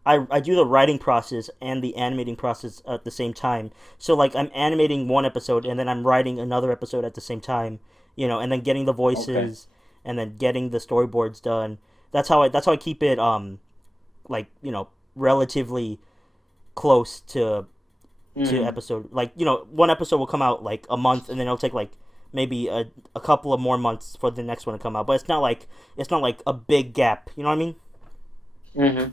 I do the writing process and the animating process at the same time. So like I'm animating one episode and then I'm writing another episode at the same time, and then getting the voices and then getting the storyboards done. That's how I keep it like, relatively close to episode. Like, one episode will come out like a month and then it'll take like maybe a couple of more months for the next one to come out. But it's not like a big gap. You know what I mean?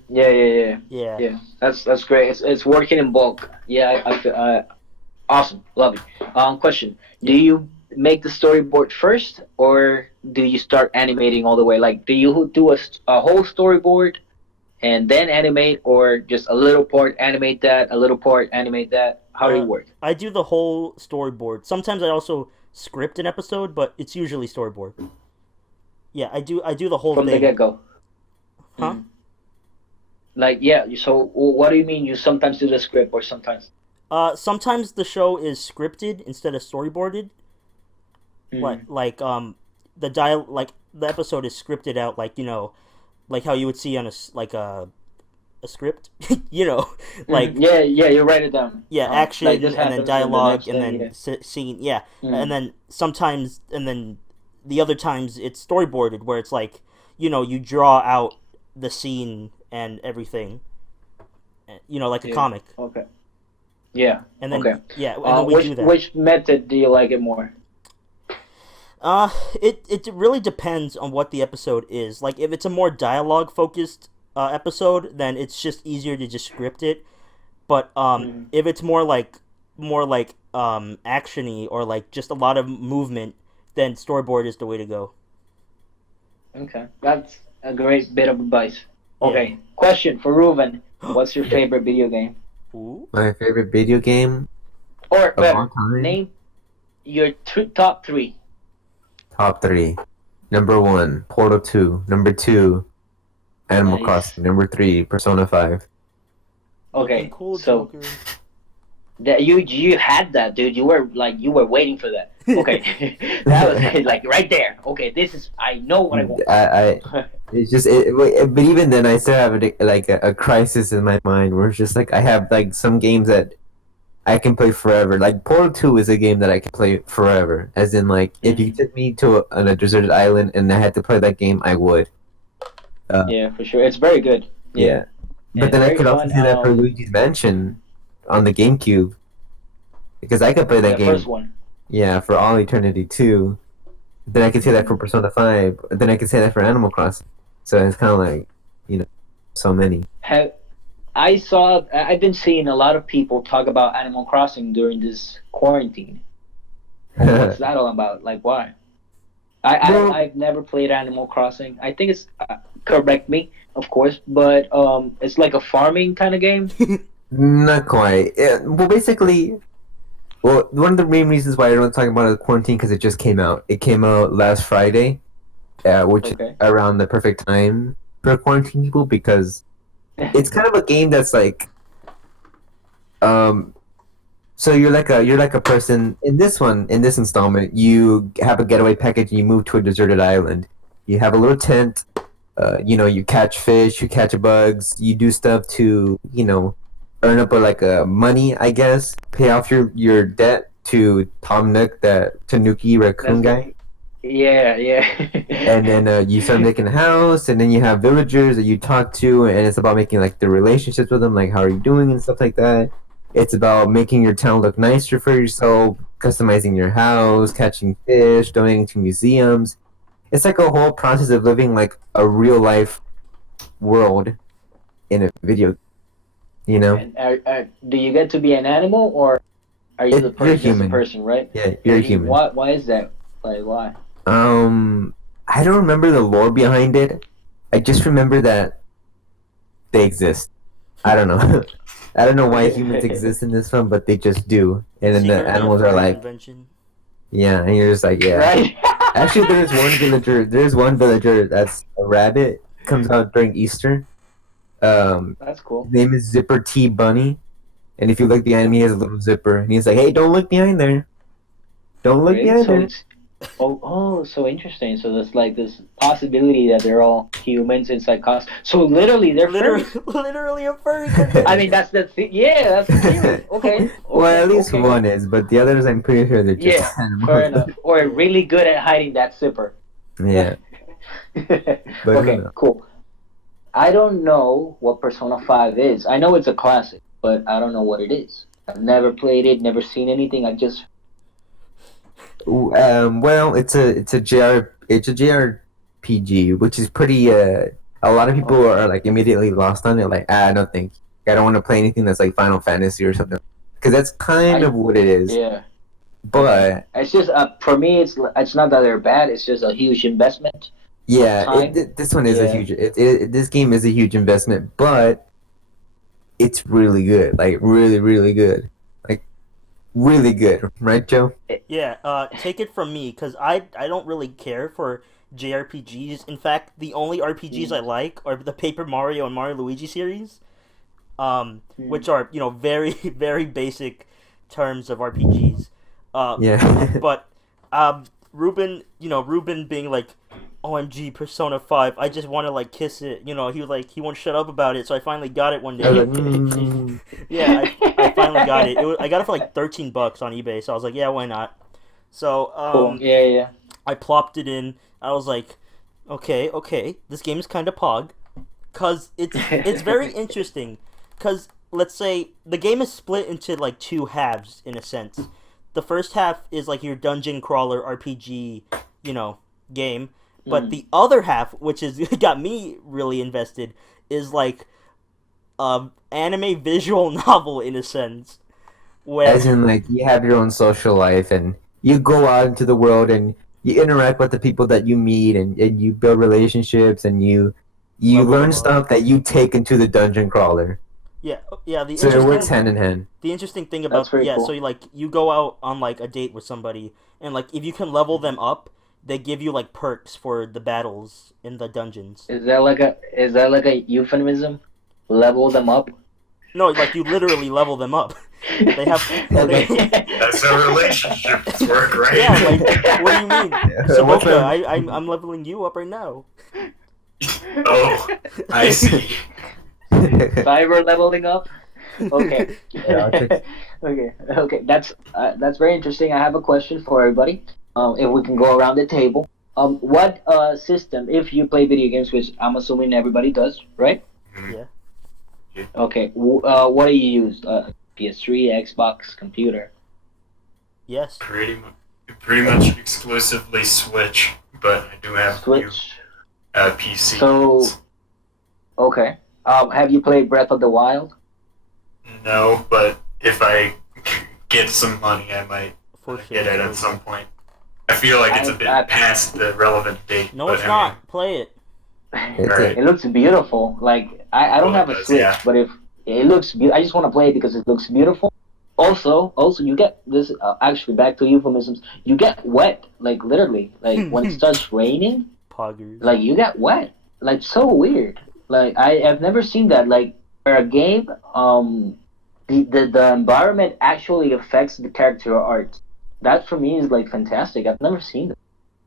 Yeah. Yeah. That's great. It's working in bulk. Yeah, I feel awesome. Love it. Question: do you make the storyboard first, or do you start animating all the way? Like, do you do a whole storyboard and then animate, or just a little part animate that, a little part animate that? How do you work? I do the whole storyboard. Sometimes I also script an episode, but it's usually storyboard. Yeah, I do the whole From thing. the get go. Huh? Like, yeah. So, what do you mean? You sometimes do the script, or sometimes? Sometimes the show is scripted instead of storyboarded. Like the episode is scripted out, like like how you would see on a script, like Yeah, you write it down. action Like this and then happens in the dialogue next and day, then yeah. scene, and then sometimes and then the other times it's storyboarded where it's like you draw out the scene and everything, like a comic, Okay. Yeah. and then Okay. and then we do that. Which method do you like it more? It really depends on what the episode is. Like, if it's a more dialogue focused episode, then it's just easier to just script it. But if it's more like actiony or like just a lot of movement, then storyboard is the way to go. Okay, that's a great bit of advice. Okay, question for Ruben: what's your favorite video game? Ooh. My favorite video game Or of better, all time? name your top three. Top 3. Number 1, Portal 2. Number 2, Animal Nice. Crossing. Number 3, Persona 5. Okay, Looking cool, so Joker. that you had that, dude. You were waiting for that. Okay, that was like right there. Okay, I know what I want. It's just but even then I still have a crisis in my mind where it's just like I have like some games that I can play forever. Like Portal 2 is a game that I can play forever. As in, like, if you took me to a deserted island and I had to play that game, I would. Yeah, for sure. It's very good. Yeah. But And then I very could also fun, say that for Luigi's Mansion on the GameCube. Because I could play that the game. first one. Yeah, for all eternity too. Then I could say that for Persona 5. Then I could say that for Animal Crossing. So it's kind of like, so many. I've been seeing a lot of people talk about Animal Crossing during this quarantine. What's that all about? Like, why? I've never played Animal Crossing. I think it's correct me, of course, but it's like a farming kind of game. Not quite. Well, basically, one of the main reasons why I don't talk about it is quarantine because it just came out. It came out last Friday, which is around the perfect time for quarantine people because it's kind of a game that's like, so you're like a person in this installment. You have a getaway package and you move to a deserted island. You have a little tent. You catch fish, you catch bugs, you do stuff to earn up a money, I guess, pay off your debt to Tom Nook, that Tanuki raccoon guy. Yeah. And then you start making a house, and then you have villagers that you talk to, and it's about making like the relationships with them, like how are you doing and stuff like that. It's about making your town look nicer for yourself, customizing your house, catching fish, donating to museums. It's like a whole process of living like a real life world in a video. And do you get to be an animal, or are you the person? You're just a human. person, right? Yeah, you're a human. Why is that? Like, why? I don't remember the lore behind it. I just remember that they exist. I don't know. I don't know why humans exist in this film, but they just do. And then the animals are like, yeah, and you're just like, yeah. Right. Actually, there's one villager that's a rabbit. Comes out during Easter. That's cool. His name is Zipper T Bunny, and if you look behind him, he has a little zipper, and he's like, "Hey, don't look behind there. Don't look behind there." Oh, so interesting. So there's like this possibility that they're all humans inside costumes. So literally, they're Literally, furries. literally a furry convention. I mean, yeah, that's the theory. Okay, Well, okay, at least okay. one is, but the others, I'm pretty sure they're just Yeah, fair animals. enough. Or Yeah. really good at hiding that zipper. Yeah, but who Okay, knows? cool. I don't know what Persona 5 is. I know it's a classic, but I don't know what it is. I've never played it, never seen anything. I just Well, it's a JRPG, which is pretty. A lot of people okay. are like immediately lost on it. Like, I don't think I don't want to play anything that's like Final Fantasy or something, because that's kind I of what it is. Yeah. Okay. But It's just for me. It's not that they're bad. It's just a huge investment of yeah, time. this one is a Yeah. huge. This game is a huge investment, but it's really good. Like really, really good. Like really good, right, Joe? Yeah, take it from me, because I don't really care for JRPGs. In fact, the only RPGs I Mm, like are the Paper Mario and Mario Luigi series, mm. which are, very, very basic terms of RPGs. Uh, Yeah. but, Ruben, Ruben being like, OMG, Persona 5, I just want to, like, kiss it. He was like, he won't shut up about it, so I finally got it one I was day. like, mm. Yeah, I finally got it. I got it for like $13 on eBay, so I was like, yeah, why not? So Cool. Yeah, yeah. I plopped it in. I was like, okay, okay, this game is kind of pog, cause it's very interesting. Cause let's say the game is split into like two halves in a sense. The first half is like your dungeon crawler RPG, you know, game, but Mm. the other half, which is got me really invested, is like anime visual novel in a sense, As where in, like, you have your own social life and you go out into the world and you interact with the people that you meet and you build relationships and you level learn them up. stuff that you take into the dungeon crawler. Yeah, yeah. The So it works interesting, hand in hand. the interesting thing That's about, very yeah. So cool. you go out on like a date with somebody, and like if you can level them up, they give you like perks for the battles in the dungeons. Is that like a euphemism? Level them up. No, like you literally level them up. They have they. Okay. That's how relationships work, Yeah, right? like what do you mean, What's Saboka? my I'm leveling you up right now. Oh, I see. Cyber leveling up. Okay. Yeah, I'll check. Okay. Okay. That's very interesting. I have a question for everybody. If we can go around the table. What system? If you play video games, which I'm assuming everybody does, right? Yeah. Okay. What do you use? PS3, Xbox, computer. Yes. Pretty much exclusively Switch, but I do have a few Switch. PC. So, okay. Have you played Breath of the Wild? No, but if I get some money, I might For sure. get it at some point. I feel like it's a bit I- past the relevant date. No, but it's I not. Play it. Right. It looks beautiful. Like I don't Well, it have a does, Switch, yeah. but if it looks I just want to play it because it looks beautiful. Also, you get this. Actually, back to euphemisms. You get wet, like literally, like when it starts raining, Poggers. like you get wet, like so weird. Like I've never seen that. Like for a game, the environment actually affects the character art. That for me is like fantastic. I've never seen that.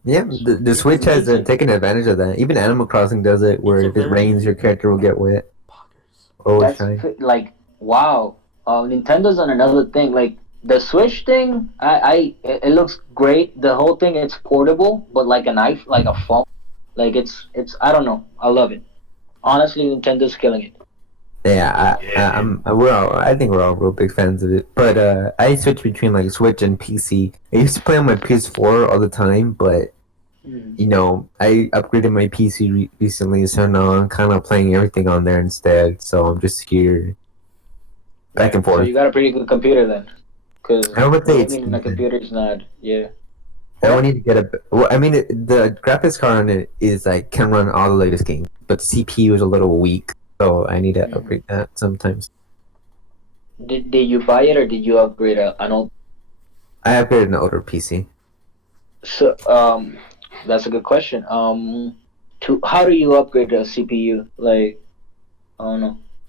Yeah, the Switch has Amazing. taken advantage of that. Even Animal Crossing does it, where It's a if it very- rains, your character will get wet. Poggers. Oh, That's shine. like wow. Nintendo's on another thing. Like the Switch thing, it looks great. The whole thing, it's portable, but like a knife, like a phone. Like it's I don't know. I love it. Honestly, Nintendo's killing it. Yeah, Yeah. I think we're all real big fans of it. But I switch between like Switch and PC. I used to play on my PS4 all the time, but you know, I upgraded my PC recently, so now I'm kind of playing everything on there instead. So I'm just here, back and So forth. you got a pretty good computer then, because I would say it's gaming on a decent. computer is not. Yeah. I don't need to get a. Well, I mean, the graphics card on it is like can run all the latest games, but the CPU is a little weak, so I need to Mhm. upgrade that sometimes. Did you buy it or did you upgrade an old? I upgraded an older PC. So that's a good question. To how do you upgrade a CPU? Like I don't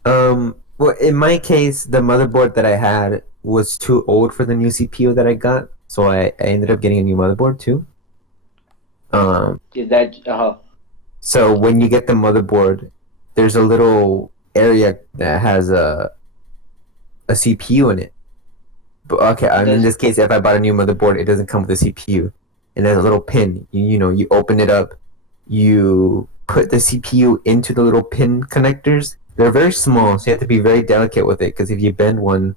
know. Well, in my case, the motherboard that I had was too old for the new CPU that I got, so I ended up getting a new motherboard too. Is that So when you get the motherboard, there's a little area that has a CPU in it. But okay, in this case, if I bought a new motherboard, it doesn't come with a CPU, and there's a little pin. You open it up, you put the CPU into the little pin connectors. They're very small, so you have to be very delicate with it because if you bend one,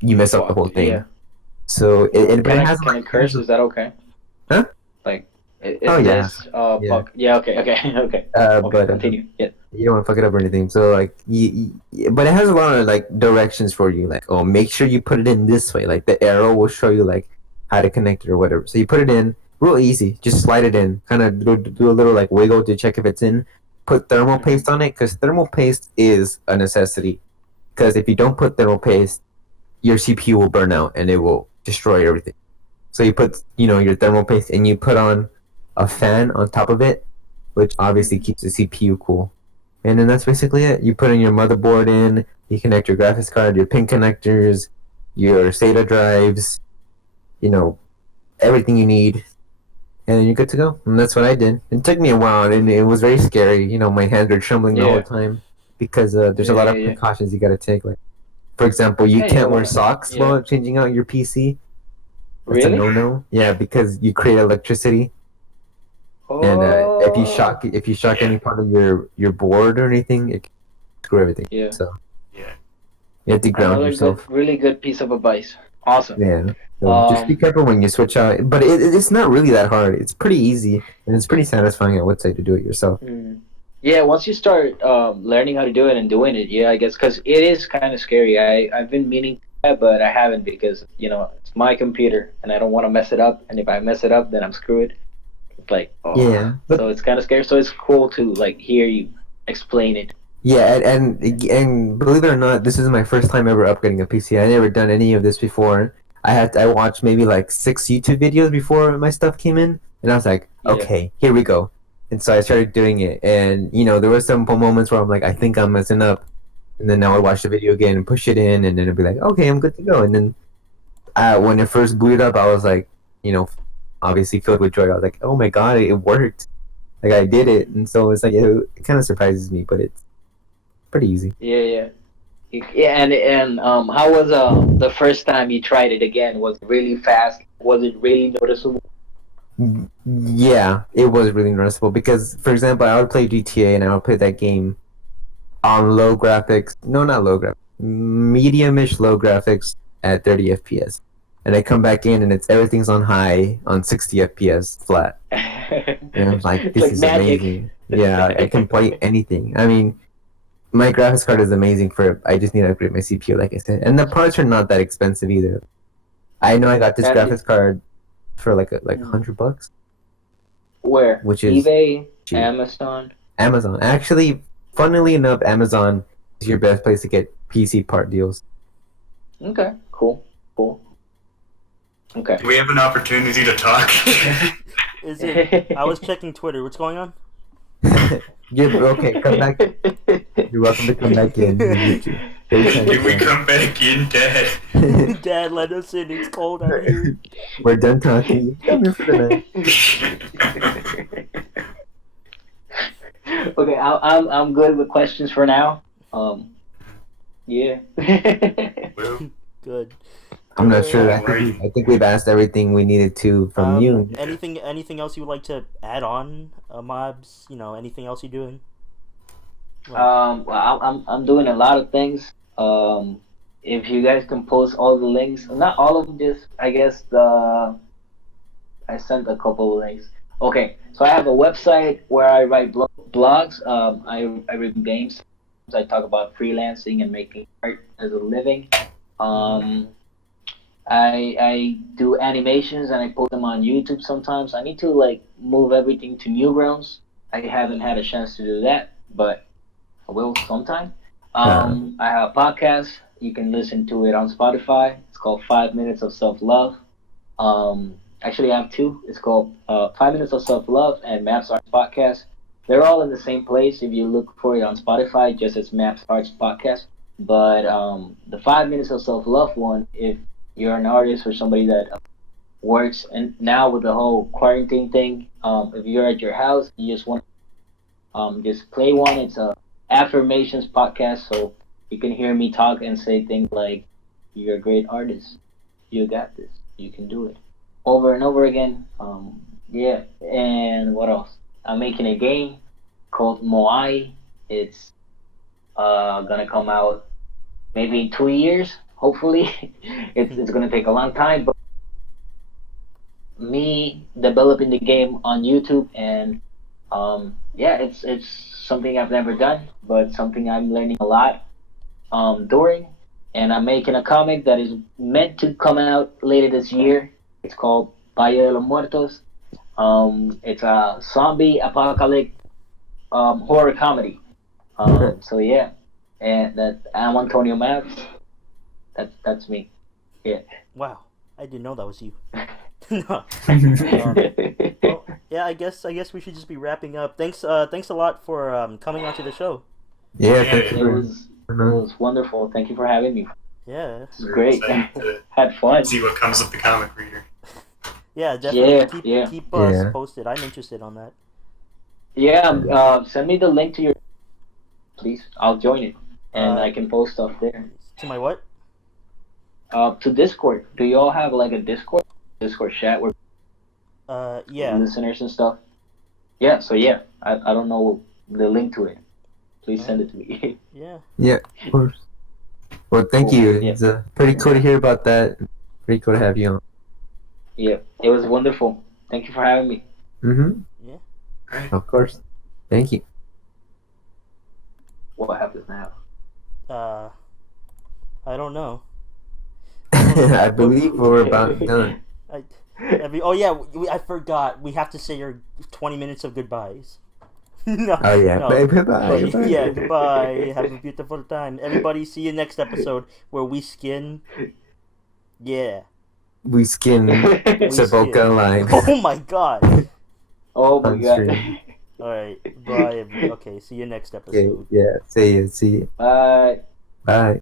you mess up the whole thing. Yeah. So Can I curse? Is that okay? Huh? Like, is Oh, yeah. this bug? Yeah. Okay. Okay. But Continue. Yeah. you don't want to fuck it up or anything. So like, but it has a lot of like directions for you. Like, oh, make sure you put it in this way. Like the arrow will show you like how to connect it or whatever. So you put it in, real easy. Just slide it in. Kind of do a little like wiggle to check if it's in. Put thermal paste on it because thermal paste is a necessity. Because if you don't put thermal paste, your CPU will burn out and it will destroy everything. So you put your thermal paste and you put on a fan on top of it, which obviously keeps the CPU cool. And then that's basically it. You put in your motherboard in, you connect your graphics card, your pin connectors, your SATA drives, everything you need, and then you're good to go. And that's what I did. It took me a while, and it was very scary. My hands are trembling the whole time because there's a lot of precautions you got to take. Like, for example, you can't wear socks while changing out your PC. That's a no-no. Yeah, because you create electricity. And if you shock any part of your board or anything, it can screw everything. Yeah. So you have to ground yourself. Really good piece of advice. Awesome. Yeah. So just be careful when you switch out. But it's not really that hard. It's pretty easy and it's pretty satisfying, I would say, to do it yourself. Yeah. Once you start learning how to do it and doing it, I guess because it is kind of scary. I've been meaning to, but I haven't because it's my computer and I don't want to mess it up. And if I mess it up, then I'm screwed. Like so it's kind of scary. So it's cool to like hear you explain it. Yeah, and believe it or not, this is my first time ever upgrading a PC. I never done any of this before. I watched maybe like 6 YouTube videos before my stuff came in, and I was like, okay, here we go. And so I started doing it, and there were some moments where I'm like, I think I'm messing up, and then I would watch the video again and push it in, and then it'd be like, okay, I'm good to go. And then when it first booted up, I was like, obviously filled with joy. I was like, oh my god, it worked. Like I did it. And so it's like it kind of surprises me, but it's pretty easy. Yeah, and how was the first time you tried it again? Was it really fast? Was it really noticeable? Yeah, it was really noticeable because, for example, I would play GTA and I would play that game on low graphics. No, not low graphics. Medium-ish low graphics at 30 FPS. And I come back in and everything's on high on 60 FPS flat. And I'm like, this is magic. Amazing. Yeah, I can play anything. I mean, my graphics card is amazing I just need to upgrade my CPU, like I said. And the parts are not that expensive either. I know I got this graphics card for like $100. Where? Which is eBay, cheap. Amazon. Actually, funnily enough, Amazon is your best place to get PC part deals. Okay, cool. Okay. Do we have an opportunity to talk? Is it? I was checking Twitter. What's going on? Okay, come back. You're welcome to come back in. Can we come back in, Dad? Dad, let us in. It's cold out here. We're done talking. Come here for the night. Okay, I'm good with questions for now. Yeah. Good. I'm not sure. I think we've asked everything we needed to from you. Anything else you would like to add on, Mobs? Anything else you're doing? Well, I'm doing a lot of things. If you guys can post all the links, not all of them, just I guess I sent a couple of links. Okay, so I have a website where I write blogs. I read games. I talk about freelancing and making art as a living. I do animations and I post them on YouTube sometimes. I need to move everything to Newgrounds. I haven't had a chance to do that, but I will sometime. I have a podcast. You can listen to it on Spotify. It's called 5 Minutes of Self-Love. Actually, I have two. It's called 5 Minutes of Self-Love and Maps Arts Podcast. They're all in the same place. If you look for it on Spotify, just as Maps Arts Podcast. But the 5 Minutes of Self-Love one, if you're an artist or somebody that works. And now with the whole quarantine thing, if you're at your house, you just want just play one. It's a affirmations podcast, so you can hear me talk and say things like, "You're a great artist. You got this. You can do it," over and over again. Yeah, and what else? I'm making a game called Moai. It's gonna come out maybe in 2 years. Hopefully, it's gonna take a long time. But me developing the game on YouTube, and yeah, it's something I've never done, but something I'm learning a lot during. And I'm making a comic that is meant to come out later this year. It's called Valle de los Muertos. It's a zombie apocalypse horror comedy. So yeah, and that I'm AntonioMabs. That's me. Yeah. Wow, I didn't know that was you. No. Well, yeah, I guess we should just be wrapping up. Thanks a lot for coming onto the show. Yeah, Yeah, thank It you. was wonderful. Thank you for having me. Yeah, It's great. Excited to Had fun. see what comes of the comic reader. yeah, definitely Yeah. keep us Yeah. posted. I'm interested on that. Yeah. Send me the link to your, please. I'll join it, and Uh, I can post stuff there. To my what? To Discord. Do you all have like a Discord chat where Yeah. listeners and stuff? Yeah. So yeah, I don't know the link to it. Please send it to me. Yeah. Yeah, of course. Well, thank Cool. you. Yeah. It's pretty cool to hear about that. Pretty cool to have you on. Yeah. It was wonderful. Thank you for having me. Mm-hmm. Right. Of course. Thank you. What happens now? I don't know. I believe we're about done. Oh yeah, I forgot. We have to say your 20 minutes of goodbyes. No. Oh yeah. No. Bye bye. But, yeah, goodbye. Have a beautiful time. Everybody, see you next episode where we skin. Yeah. We skin Saboka alive. Oh my god. Oh my On god. stream. Alright, bye. Okay, see you next Okay, episode. yeah. See you. Bye. Bye.